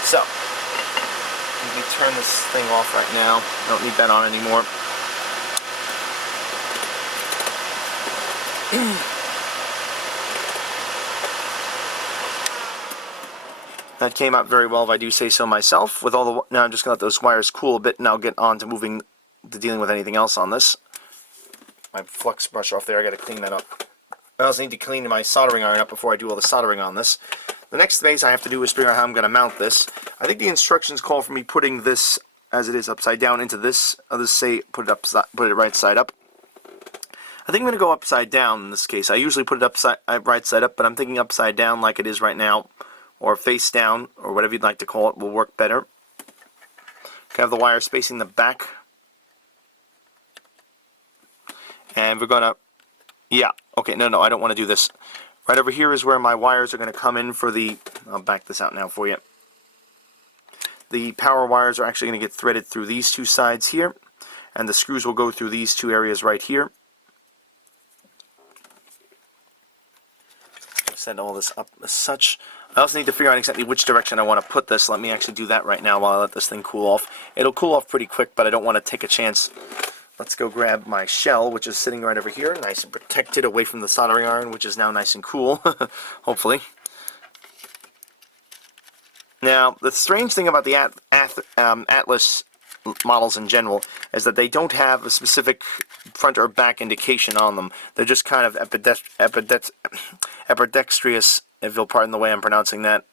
So, let me turn this thing off right now. I don't need that on anymore. That came out very well, if I do say so myself. With all the now, I'm just going to let those wires cool a bit, and I'll get on to dealing with anything else on this. My flux brush off there. I got to clean that up. I also need to clean my soldering iron up before I do all the soldering on this. The next phase I have to do is figure out how I'm going to mount this. I think the instructions call for me putting this as it is upside down into this. Others say put it right side up. I think I'm going to go upside down in this case. I usually put it right side up, but I'm thinking upside down like it is right now, or face down, or whatever you'd like to call it, will work better. Can have the wire spacing the back. And we're going to Yeah, okay, no, I don't want to do this. Right over here is where my wires are going to come in for the... I'll back this out now for you. The power wires are actually going to get threaded through these two sides here, and the screws will go through these two areas right here. Set all this up as such. I also need to figure out exactly which direction I want to put this. Let me actually do that right now while I let this thing cool off. It'll cool off pretty quick, but I don't want to take a chance. Let's go grab my shell, which is sitting right over here, nice and protected away from the soldering iron, which is now nice and cool, hopefully. Now, the strange thing about the Atlas models in general is that they don't have a specific front or back indication on them. They're just kind of ambidextrous, if you'll pardon the way I'm pronouncing that.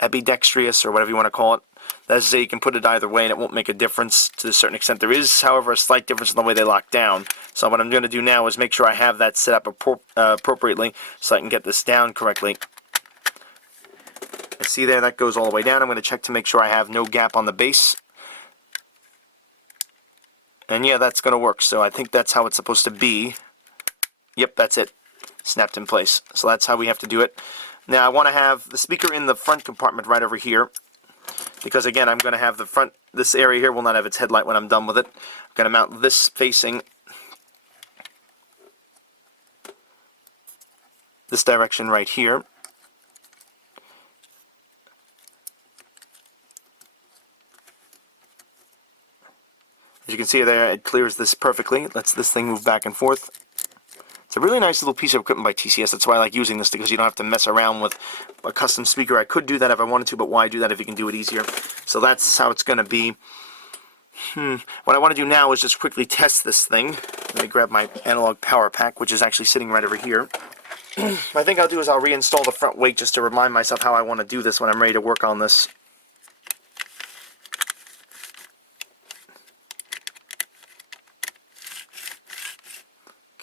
Ambidextrous, or whatever you want to call it. That is to say, you can put it either way and it won't make a difference to a certain extent. There is, however, a slight difference in the way they lock down. So what I'm going to do now is make sure I have that set up appropriately so I can get this down correctly. See there, that goes all the way down. I'm going to check to make sure I have no gap on the base. And yeah, that's going to work. So I think that's how it's supposed to be. Yep, that's it. Snapped in place. So that's how we have to do it. Now I want to have the speaker in the front compartment right over here. Because again, I'm going to have the front, this area here will not have its headlight when I'm done with it. I'm going to mount this facing this direction right here. As you can see there, it clears this perfectly. Lets this thing move back and forth. It's a really nice little piece of equipment by TCS. That's why I like using this, because you don't have to mess around with a custom speaker. I could do that if I wanted to, but why do that if you can do it easier? So that's how it's going to be. What I want to do now is just quickly test this thing. Let me grab my analog power pack, which is actually sitting right over here. What I think I'll do is I'll reinstall the front weight just to remind myself how I want to do this when I'm ready to work on this.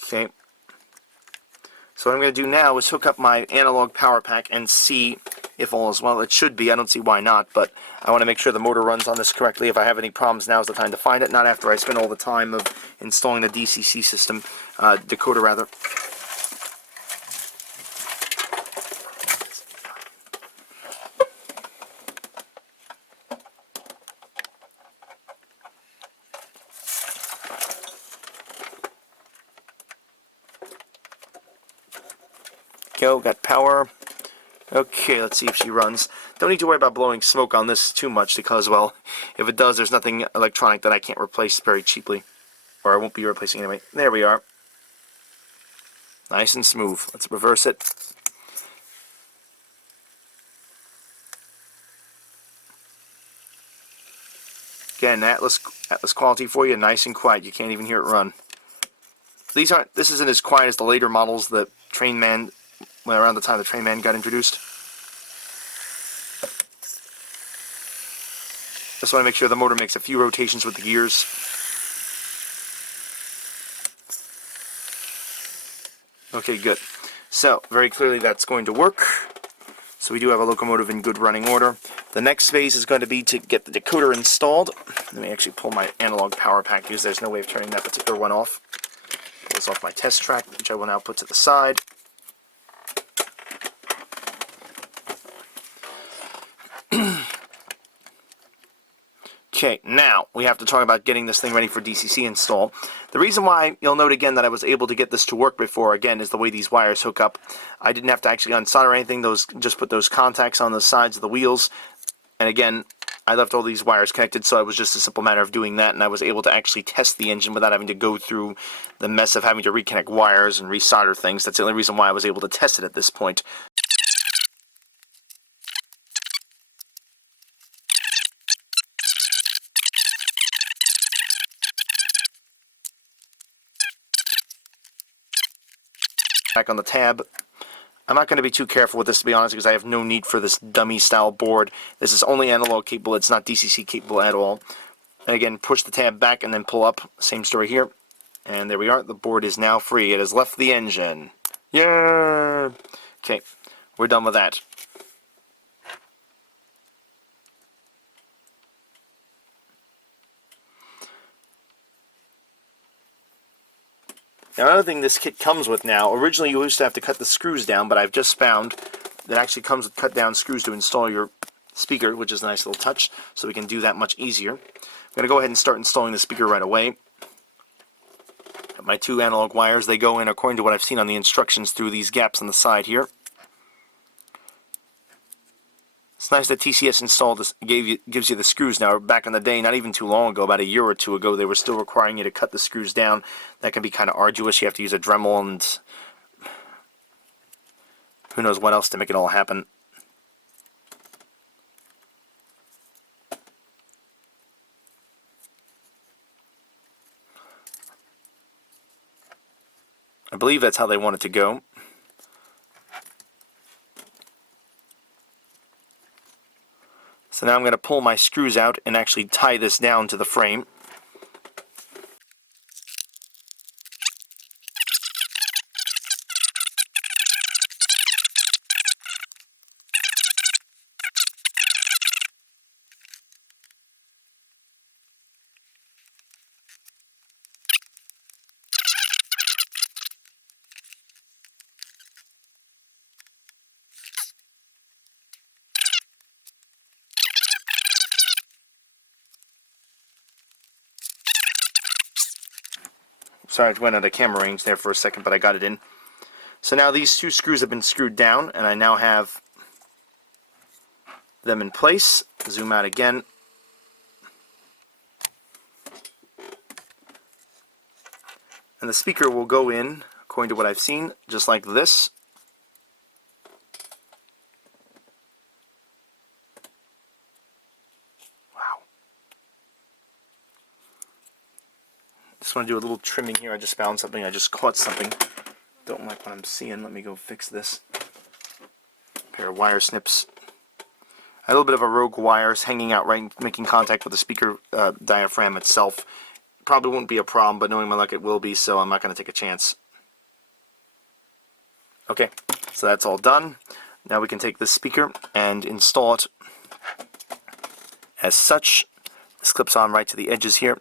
Okay. So what I'm going to do now is hook up my analog power pack and see if all is well. It should be. I don't see why not, but I want to make sure the motor runs on this correctly. If I have any problems, now's the time to find it, not after I spend all the time of installing the DCC system, decoder rather. Go, got power. Okay, let's see if she runs. Don't need to worry about blowing smoke on this too much because, well, if it does, there's nothing electronic that I can't replace very cheaply. Or I won't be replacing anyway. There we are. Nice and smooth. Let's reverse it. Again, Atlas quality for you, nice and quiet. You can't even hear it run. This isn't as quiet as the later models, the Trainman, well, around the time the Trainman got introduced. Just want to make sure the motor makes a few rotations with the gears. Okay, good. So, very clearly that's going to work. So we do have a locomotive in good running order. The next phase is going to be to get the decoder installed. Let me actually pull my analog power pack because there's no way of turning that particular one off. Pull this off my test track, which I will now put to the side. Okay, now we have to talk about getting this thing ready for DCC install. The reason why you'll note again that I was able to get this to work before, again, is the way these wires hook up. I didn't have to actually unsolder anything, just put those contacts on the sides of the wheels. And again, I left all these wires connected, so it was just a simple matter of doing that, and I was able to actually test the engine without having to go through the mess of having to reconnect wires and resolder things. That's the only reason why I was able to test it at this point. Back on the tab. I'm not going to be too careful with this, to be honest, because I have no need for this dummy style board. This is only analog capable, it's not DCC capable at all. And again, push the tab back and then pull up. Same story here. And there we are, the board is now free. It has left the engine. Yeah. Okay, we're done with that. Now, another thing this kit comes with now, originally you used to have to cut the screws down, but I've just found that it actually comes with cut down screws to install your speaker, which is a nice little touch, so we can do that much easier. I'm going to go ahead and start installing the speaker right away. Got my 2 analog wires, they go in according to what I've seen on the instructions through these gaps on the side here. It's nice that TCS installed this, gives you the screws now. Back in the day, not even too long ago, about a year or two ago, they were still requiring you to cut the screws down. That can be kind of arduous. You have to use a Dremel and who knows what else to make it all happen. I believe that's how they want it to go. So now I'm going to pull my screws out and actually tie this down to the frame. Sorry, I went out of camera range there for a second, but I got it in. So now these 2 screws have been screwed down, and I now have them in place. Zoom out again. And the speaker will go in, according to what I've seen, just like this. Wow. Just want to do a little trimming here. I just found something. I just caught something. Don't like what I'm seeing. Let me go fix this. Pair of wire snips. A little bit of a rogue wires hanging out right, making contact with the speaker diaphragm itself. Probably won't be a problem, but knowing my luck it will be, so I'm not going to take a chance. Okay, so that's all done. Now we can take this speaker and install it as such. This clips on right to the edges here.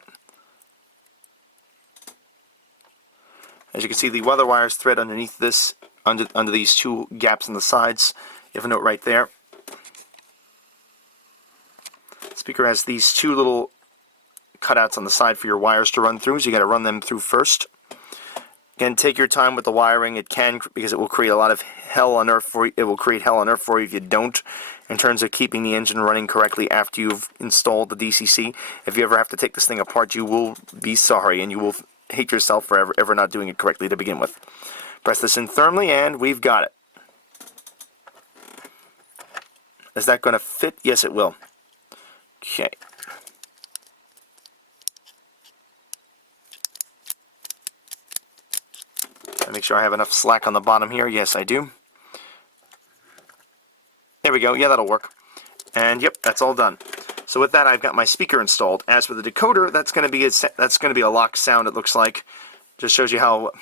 As you can see, the weather wires thread underneath this, under these 2 gaps in the sides. You have a note right there. The speaker has these 2 little cutouts on the side for your wires to run through, so you got to run them through first. Again, take your time with the wiring. It can, because it will create a lot of hell on earth for you. It will create hell on earth for you if you don't, in terms of keeping the engine running correctly after you've installed the DCC. If you ever have to take this thing apart, you will be sorry, and you will hate yourself for ever not doing it correctly to begin with. Press this in firmly, and we've got it. Is that going to fit? Yes, it will. Okay. Make sure I have enough slack on the bottom here. Yes, I do. There we go. Yeah, that'll work. And yep, that's all done. So with that, I've got my speaker installed. As for the decoder, that's going to be a lock sound. It looks like. Just shows you how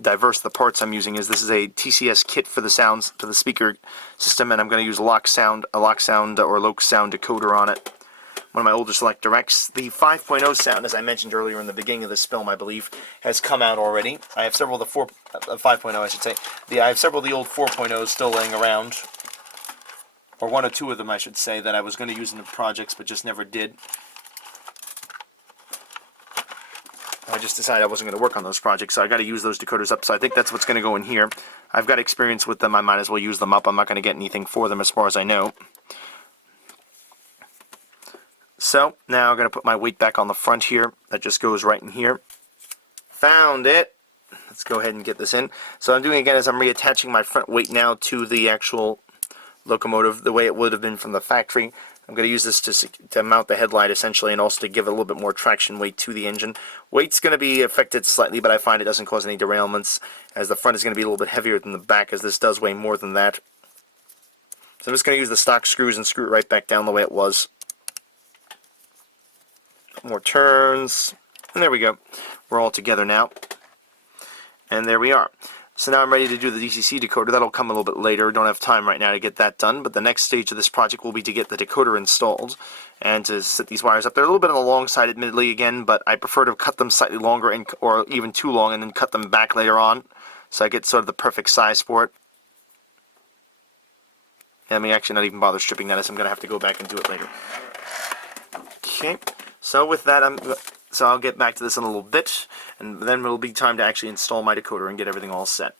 diverse the parts I'm using is. This is a TCS kit for the sounds for the speaker system, and I'm going to use a lock sound or loc sound decoder on it. One of my older Select Directs. The 5.0 sound, as I mentioned earlier in the beginning of this film, I believe, has come out already. I have several of the 5.0, I should say. I have several of the old 4.0s still laying around, or 1 or 2 of them, I should say, that I was going to use in the projects, but just never did. I just decided I wasn't going to work on those projects, so I got to use those decoders up. So I think that's what's going to go in here. I've got experience with them. I might as well use them up. I'm not going to get anything for them, as far as I know. So, now I'm going to put my weight back on the front here. That just goes right in here. Found it. Let's go ahead and get this in. So what I'm doing again is I'm reattaching my front weight now to the actual locomotive the way it would have been from the factory. I'm going to use this to mount the headlight essentially, and also to give it a little bit more traction weight to the engine. Weight's going to be affected slightly, but I find it doesn't cause any derailments, as the front is going to be a little bit heavier than the back, as this does weigh more than that. So I'm just going to use the stock screws and screw it right back down the way it was. More turns, and there we go. We're all together now, and there we are. So now I'm ready to do the DCC decoder. That'll come a little bit later. Don't have time right now to get that done, but the next stage of this project will be to get the decoder installed and to set these wires up. They're a little bit on the long side, admittedly, again, but I prefer to cut them slightly longer or even too long and then cut them back later on, so I get sort of the perfect size for it. Let me actually not even bother stripping that, as I'm going to have to go back and do it later. Okay, so with that, I'll get back to this in a little bit, and then it'll be time to actually install my decoder and get everything all set.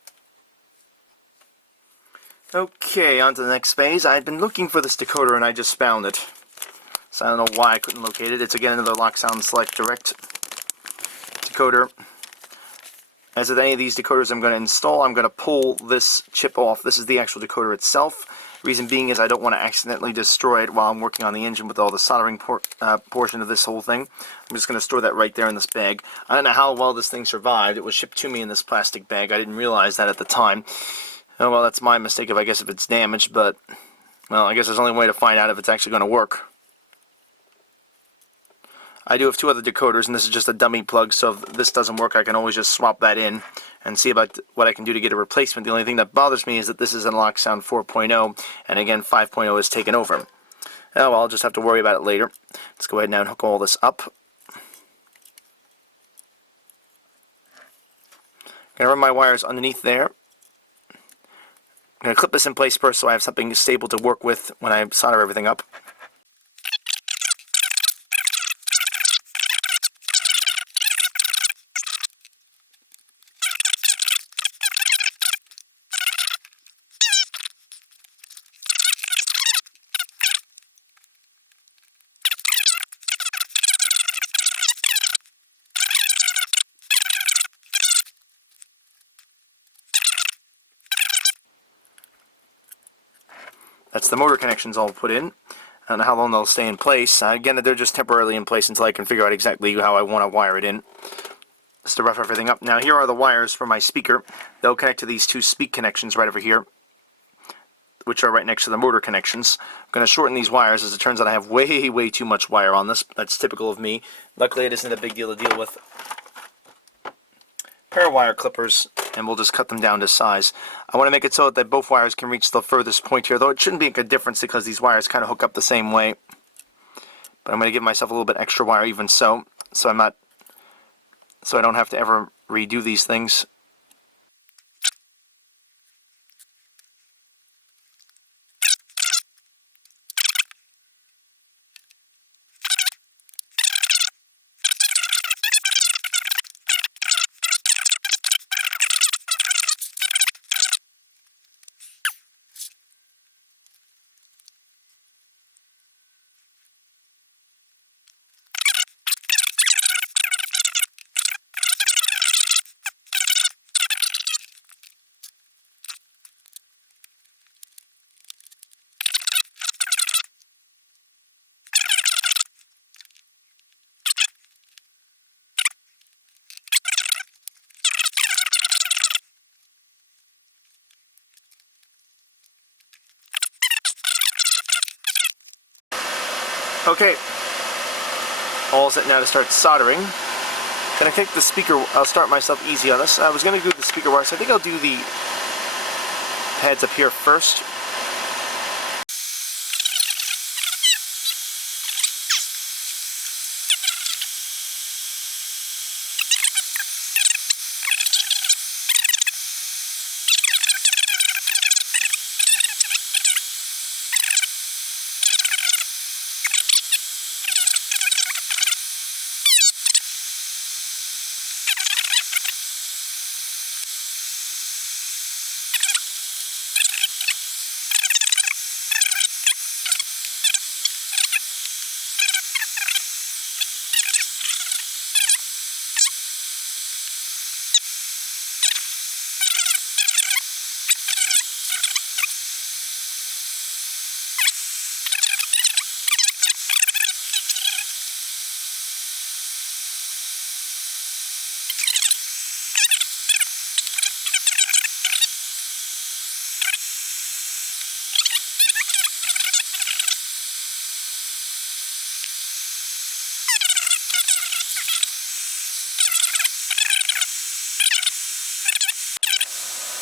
Okay, on to the next phase. I had been looking for this decoder and I just found it. So I don't know why I couldn't locate it. It's again another Lock Sound Select Direct decoder. As with any of these decoders I'm going to install, I'm going to pull this chip off. This is the actual decoder itself. Reason being is I don't want to accidentally destroy it while I'm working on the engine with all the soldering portion of this whole thing. I'm just going to store that right there in this bag. I don't know how well this thing survived. It was shipped to me in this plastic bag. I didn't realize that at the time. Oh, well, that's my mistake if it's damaged, but, well, I guess there's only one way to find out if it's actually going to work. I do have two other decoders, and this is just a dummy plug, so if this doesn't work, I can always just swap that in and see about what I can do to get a replacement. The only thing that bothers me is that this is in Lock Sound 4.0, and again, 5.0 is taken over. Oh, well, I'll just have to worry about it later. Let's go ahead now and hook all this up. I'm going to run my wires underneath there. I'm going to clip this in place first so I have something stable to work with when I solder everything up. That's the motor connections all put in. I don't know how long they'll stay in place. Again, they're just temporarily in place until I can figure out exactly how I want to wire it in. Just to rough everything up. Now here are the wires for my speaker. They'll connect to these two speak connections right over here, which are right next to the motor connections. I'm going to shorten these wires, as it turns out I have way too much wire on this. That's typical of me. Luckily it isn't a big deal to deal with. Pair of wire clippers, and we'll just cut them down to size. I want to make it so that both wires can reach the furthest point here, though it shouldn't make a difference because these wires kind of hook up the same way. But I'm going to give myself a little bit extra wire even so I don't have to ever redo these things. Okay, all set now to start soldering. Gonna take the speaker, I'll start myself easy on this. I was gonna do the speaker wires, so I think I'll do the pads up here first.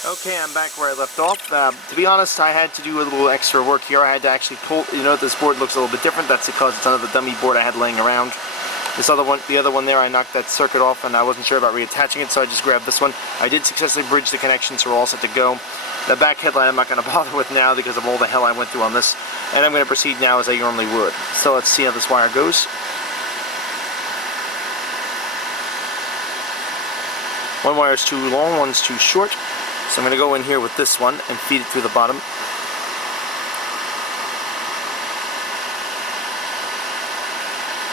Okay, I'm back where I left off. To be honest, I had to do a little extra work here. I had to actually pull, this board looks a little bit different. That's because it's another dummy board I had laying around. This other one, the other one there, I knocked that circuit off and I wasn't sure about reattaching it, so I just grabbed this one. I did successfully bridge the connection, so we're all set to go. The back headlight I'm not going to bother with now because of all the hell I went through on this. And I'm going to proceed now as I normally would. So let's see how this wire goes. One wire is too long, one's too short. So I'm going to go in here with this one and feed it through the bottom.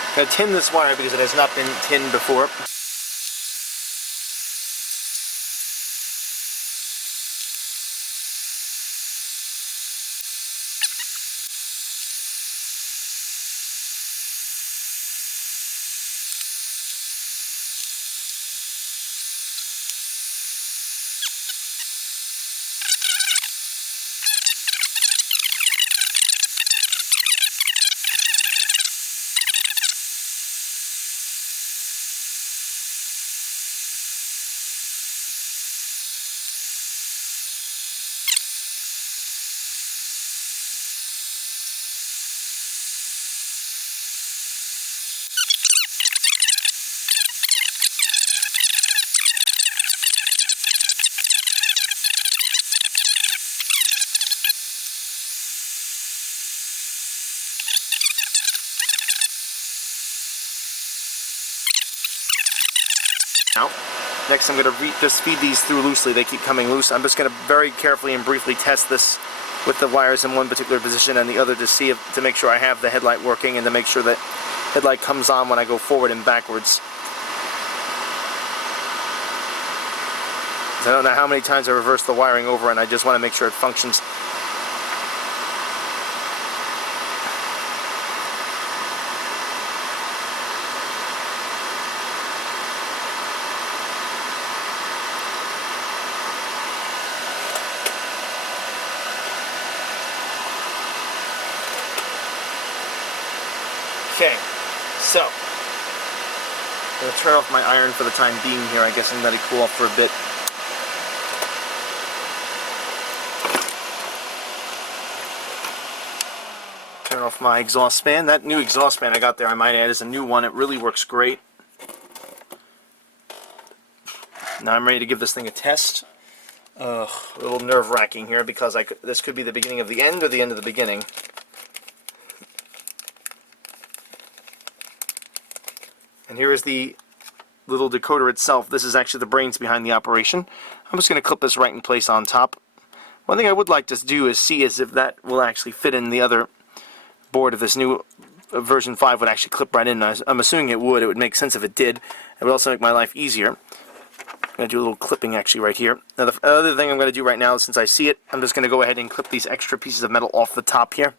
I'm going to tin this wire because it has not been tinned before. Now, next I'm going to just feed these through loosely. They keep coming loose. I'm just going to very carefully and briefly test this with the wires in one particular position and the other to see to make sure I have the headlight working and to make sure that headlight comes on when I go forward and backwards. I don't know how many times I reversed the wiring over, and I just want to make sure it functions. Okay, so I'm going to turn off my iron for the time being here. I guess I'm going to cool off for a bit. Turn off my exhaust fan. That new exhaust fan I got there, I might add, is a new one. It really works great. Now I'm ready to give this thing a test. A little nerve-wracking here because this could be the beginning of the end or the end of the beginning. And here is the little decoder itself. This is actually the brains behind the operation. I'm just going to clip this right in place on top. One thing I would like to do is see if that will actually fit in the other board of this new version 5 would actually clip right in. I'm assuming it would. It would make sense if it did. It would also make my life easier. I'm going to do a little clipping actually right here. Now the other thing I'm going to do right now, since I see it, I'm just going to go ahead and clip these extra pieces of metal off the top here.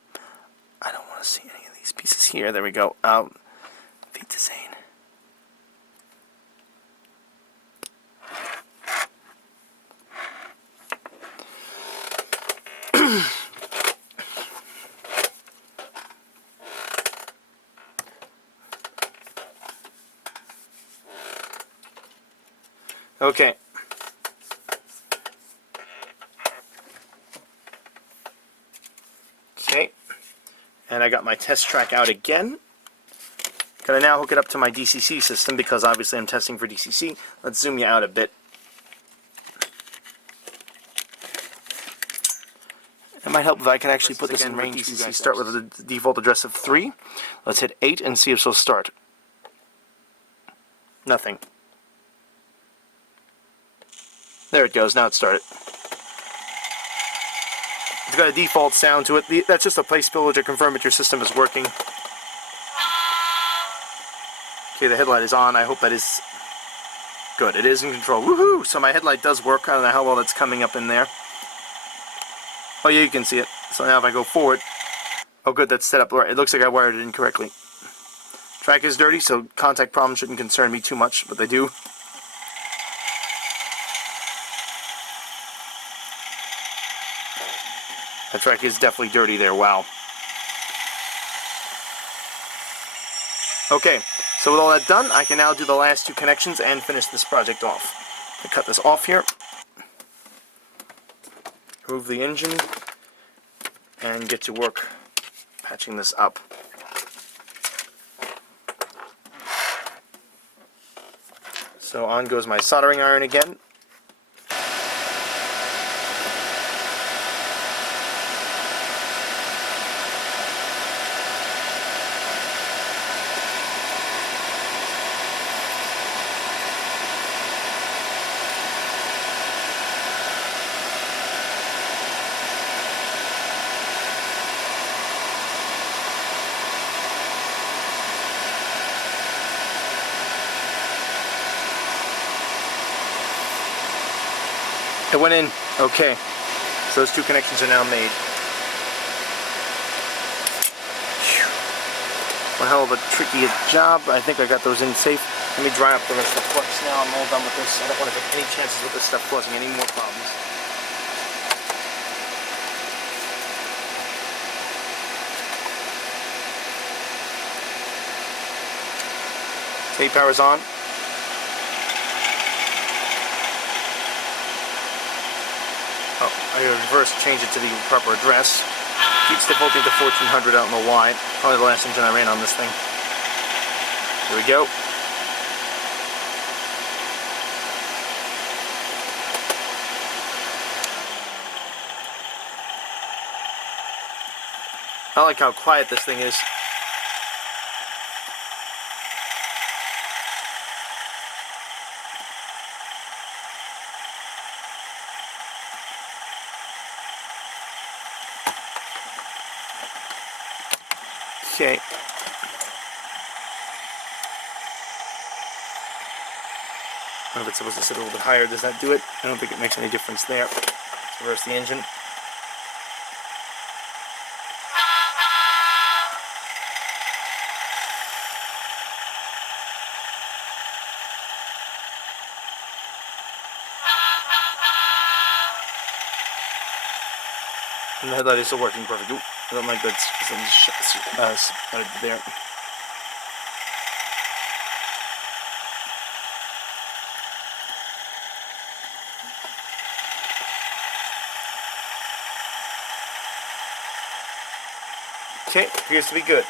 I don't want to see any of these pieces here. There we go. Feed to Zane. Okay. Okay. And I got my test track out again. Gotta now hook it up to my DCC system because obviously I'm testing for DCC. Let's zoom you out a bit. It might help if I can actually put this in range. DCC start with a default address of 3. Let's hit 8 and see if she'll start. Nothing. There it goes, now it started. It's got a default sound to it. That's just a play spiller to confirm that your system is working. Okay, the headlight is on. I hope that is good. It is in control. Woohoo! So my headlight does work. I don't know how well that's coming up in there. Oh yeah, you can see it. So now if I go forward, oh good, that's set up right. It looks like I wired it incorrectly. Track is dirty, so contact problems shouldn't concern me too much, but they do. That track is definitely dirty there, wow. Okay, so with all that done, I can now do the last 2 connections and finish this project off. I cut this off here. remove the engine and get to work patching this up. So on goes my soldering iron again. It went in. Okay. So those two connections are now made. One hell of a tricky job. I think I got those in safe. Let me dry up the rest of the flux now. I'm all done with this. I don't want to take any chances with this stuff causing any more problems. Tape power's on. Oh, I reverse change it to the proper address. Keeps defaulting to 1400, I don't know why. Probably the last engine I ran on this thing. Here we go. I like how quiet this thing is. Okay. I don't know if it's supposed to sit a little bit higher. Does that do it? I don't think it makes any difference there. Let's reverse the engine. And the headlight is still working perfectly. I don't like that there. Okay, appears to be good.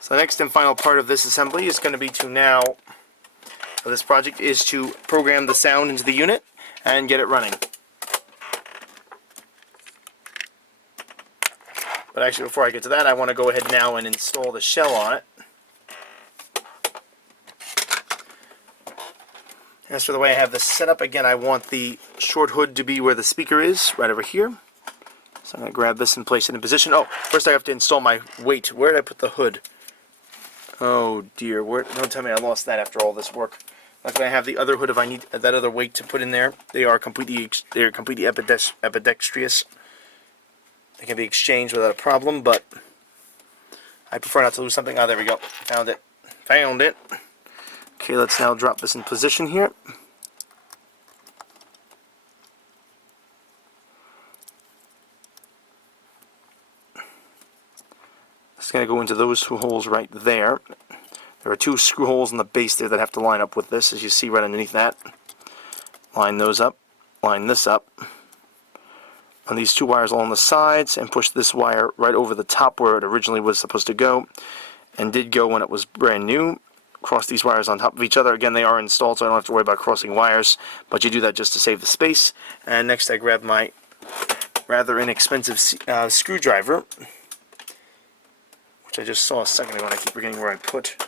So the next and final part of this assembly is going to be to now, for this project, is to program the sound into the unit and get it running. But actually, before I get to that, I want to go ahead now and install the shell on it. As for the way I have this set up, again, I want the short hood to be where the speaker is, right over here. So I'm going to grab this and place it in position. Oh, first I have to install my weight. Where did I put the hood? Oh dear, don't tell me I lost that after all this work. Luckily I have the other hood if I need that other weight to put in there. They're completely ambidextrous. They can be exchanged without a problem, but I prefer not to lose something. Oh, there we go. Found it. Found it. Okay, let's now drop this in position here. It's going to go into those two holes right there. There are two screw holes in the base there that have to line up with this, as you see right underneath that. Line those up. Line this up. On these two wires along the sides, and push this wire right over the top where it originally was supposed to go, and did go when it was brand new. Cross these wires on top of each other. Again, they are installed, so I don't have to worry about crossing wires, but you do that just to save the space. And next I grab my rather inexpensive screwdriver, which I just saw a second ago, and I keep forgetting where I put.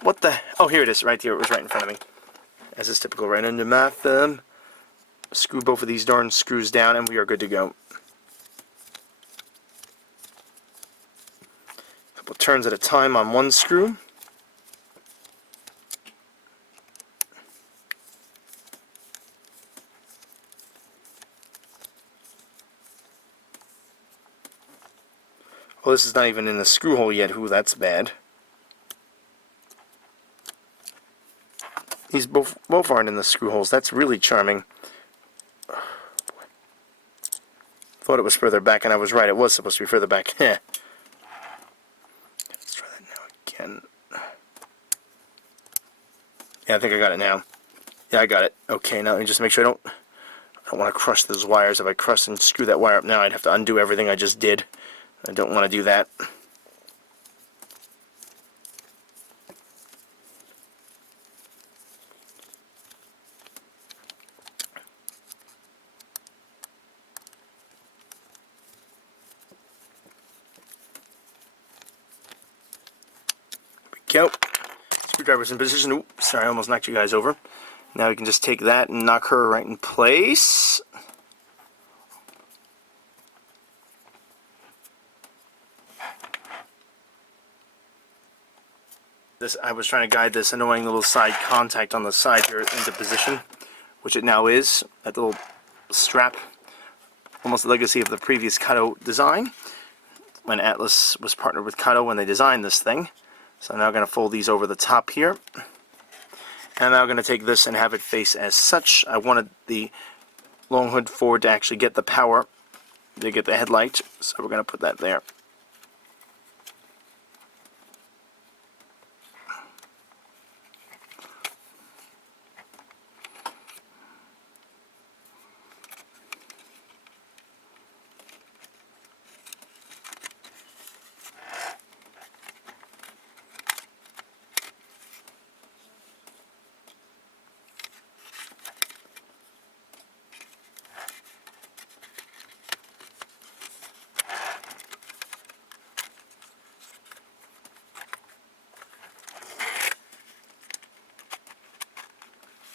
What the? Oh, here it is, right here. It was right in front of me. As is typical, right under my thumb. Screw both of these darn screws down, and we are good to go. A couple turns at a time on one screw. Oh, this is not even in the screw hole yet. Ooh, that's bad. These both aren't in the screw holes. That's really charming. Thought it was further back, and I was right. It was supposed to be further back. Let's try that now again. Yeah, I think I got it now. Yeah, I got it. Okay, now let me just make sure I don't I don't want to crush those wires. If I crush and screw that wire up now, I'd have to undo everything I just did. I don't want to do that. There we go. Screwdriver's in position. Oops, sorry, I almost knocked you guys over. Now we can just take that and knock her right in place. I was trying to guide this annoying little side contact on the side here into position, which it now is. That little strap, almost the legacy of the previous Kato design, when Atlas was partnered with Kato when they designed this thing. So I'm now going to fold these over the top here. And I'm now going to take this and have it face as such. I wanted the long hood forward to actually get the power to get the headlight, so we're going to put that there.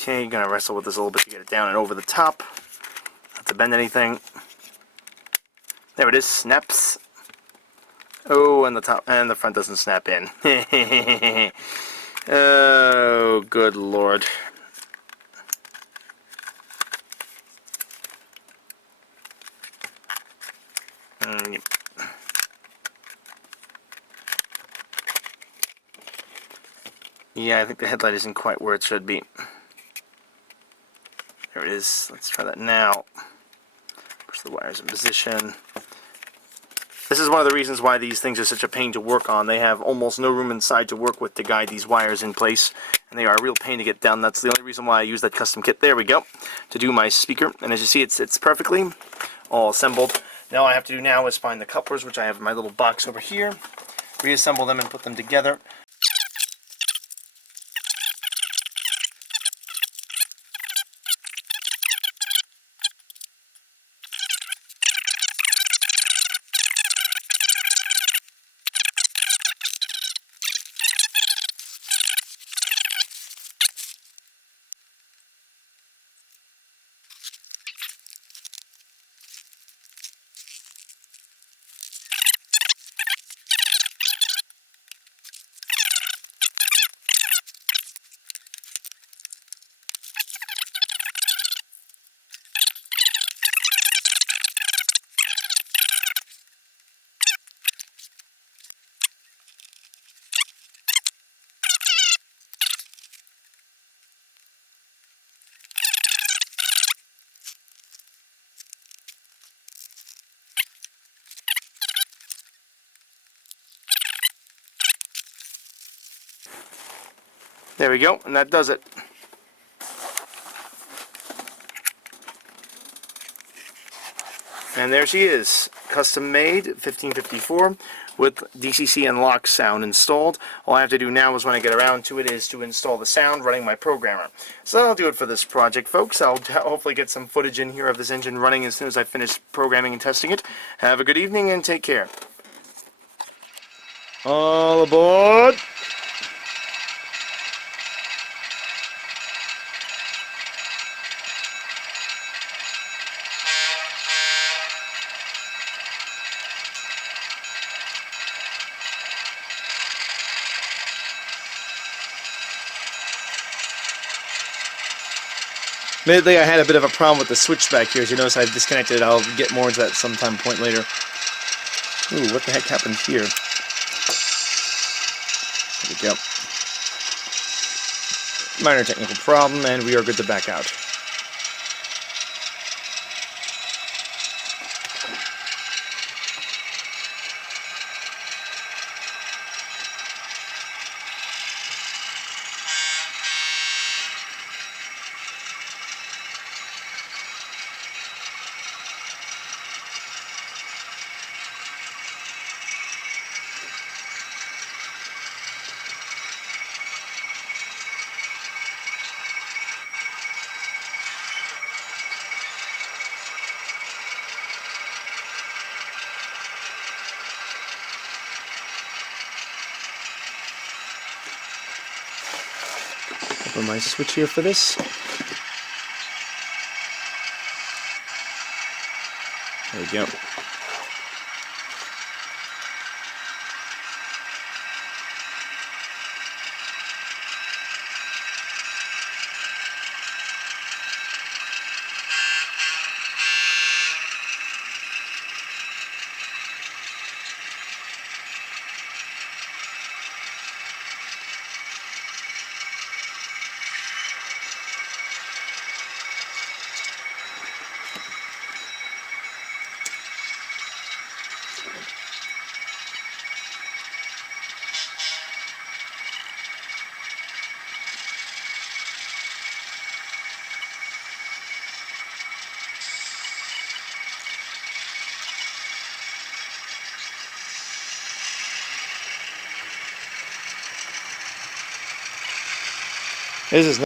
Okay, gonna wrestle with this a little bit to get it down and over the top. Not to bend anything. There it is, snaps. Oh, and the top and the front doesn't snap in. Oh, good lord. Yep. Yeah, I think the headlight isn't quite where it should be. There it is. Let's try that now. Push the wires in position. This is one of the reasons why these things are such a pain to work on. They have almost no room inside to work with to guide these wires in place, and they are a real pain to get down. That's the only reason why I use that custom kit. There we go, to do my speaker. And as you see, it's perfectly all assembled. Now all I have to do now is find the couplers, which I have in my little box over here, reassemble them and put them together. There we go, and that does it. And there she is, custom made 1554 with DCC and lock sound installed. All I have to do now is when I get around to it is to install the sound running my programmer. So that'll do it for this project, folks. I'll hopefully get some footage in here of this engine running as soon as I finish programming and testing it. Have a good evening and take care. All aboard! Admittedly, I had a bit of a problem with the switchback here. As you notice, I've disconnected it. I'll get more into that sometime point later. Ooh, what the heck happened here? There we go. Minor technical problem, and we are good to back out. Open my switch here for this. There we go. This is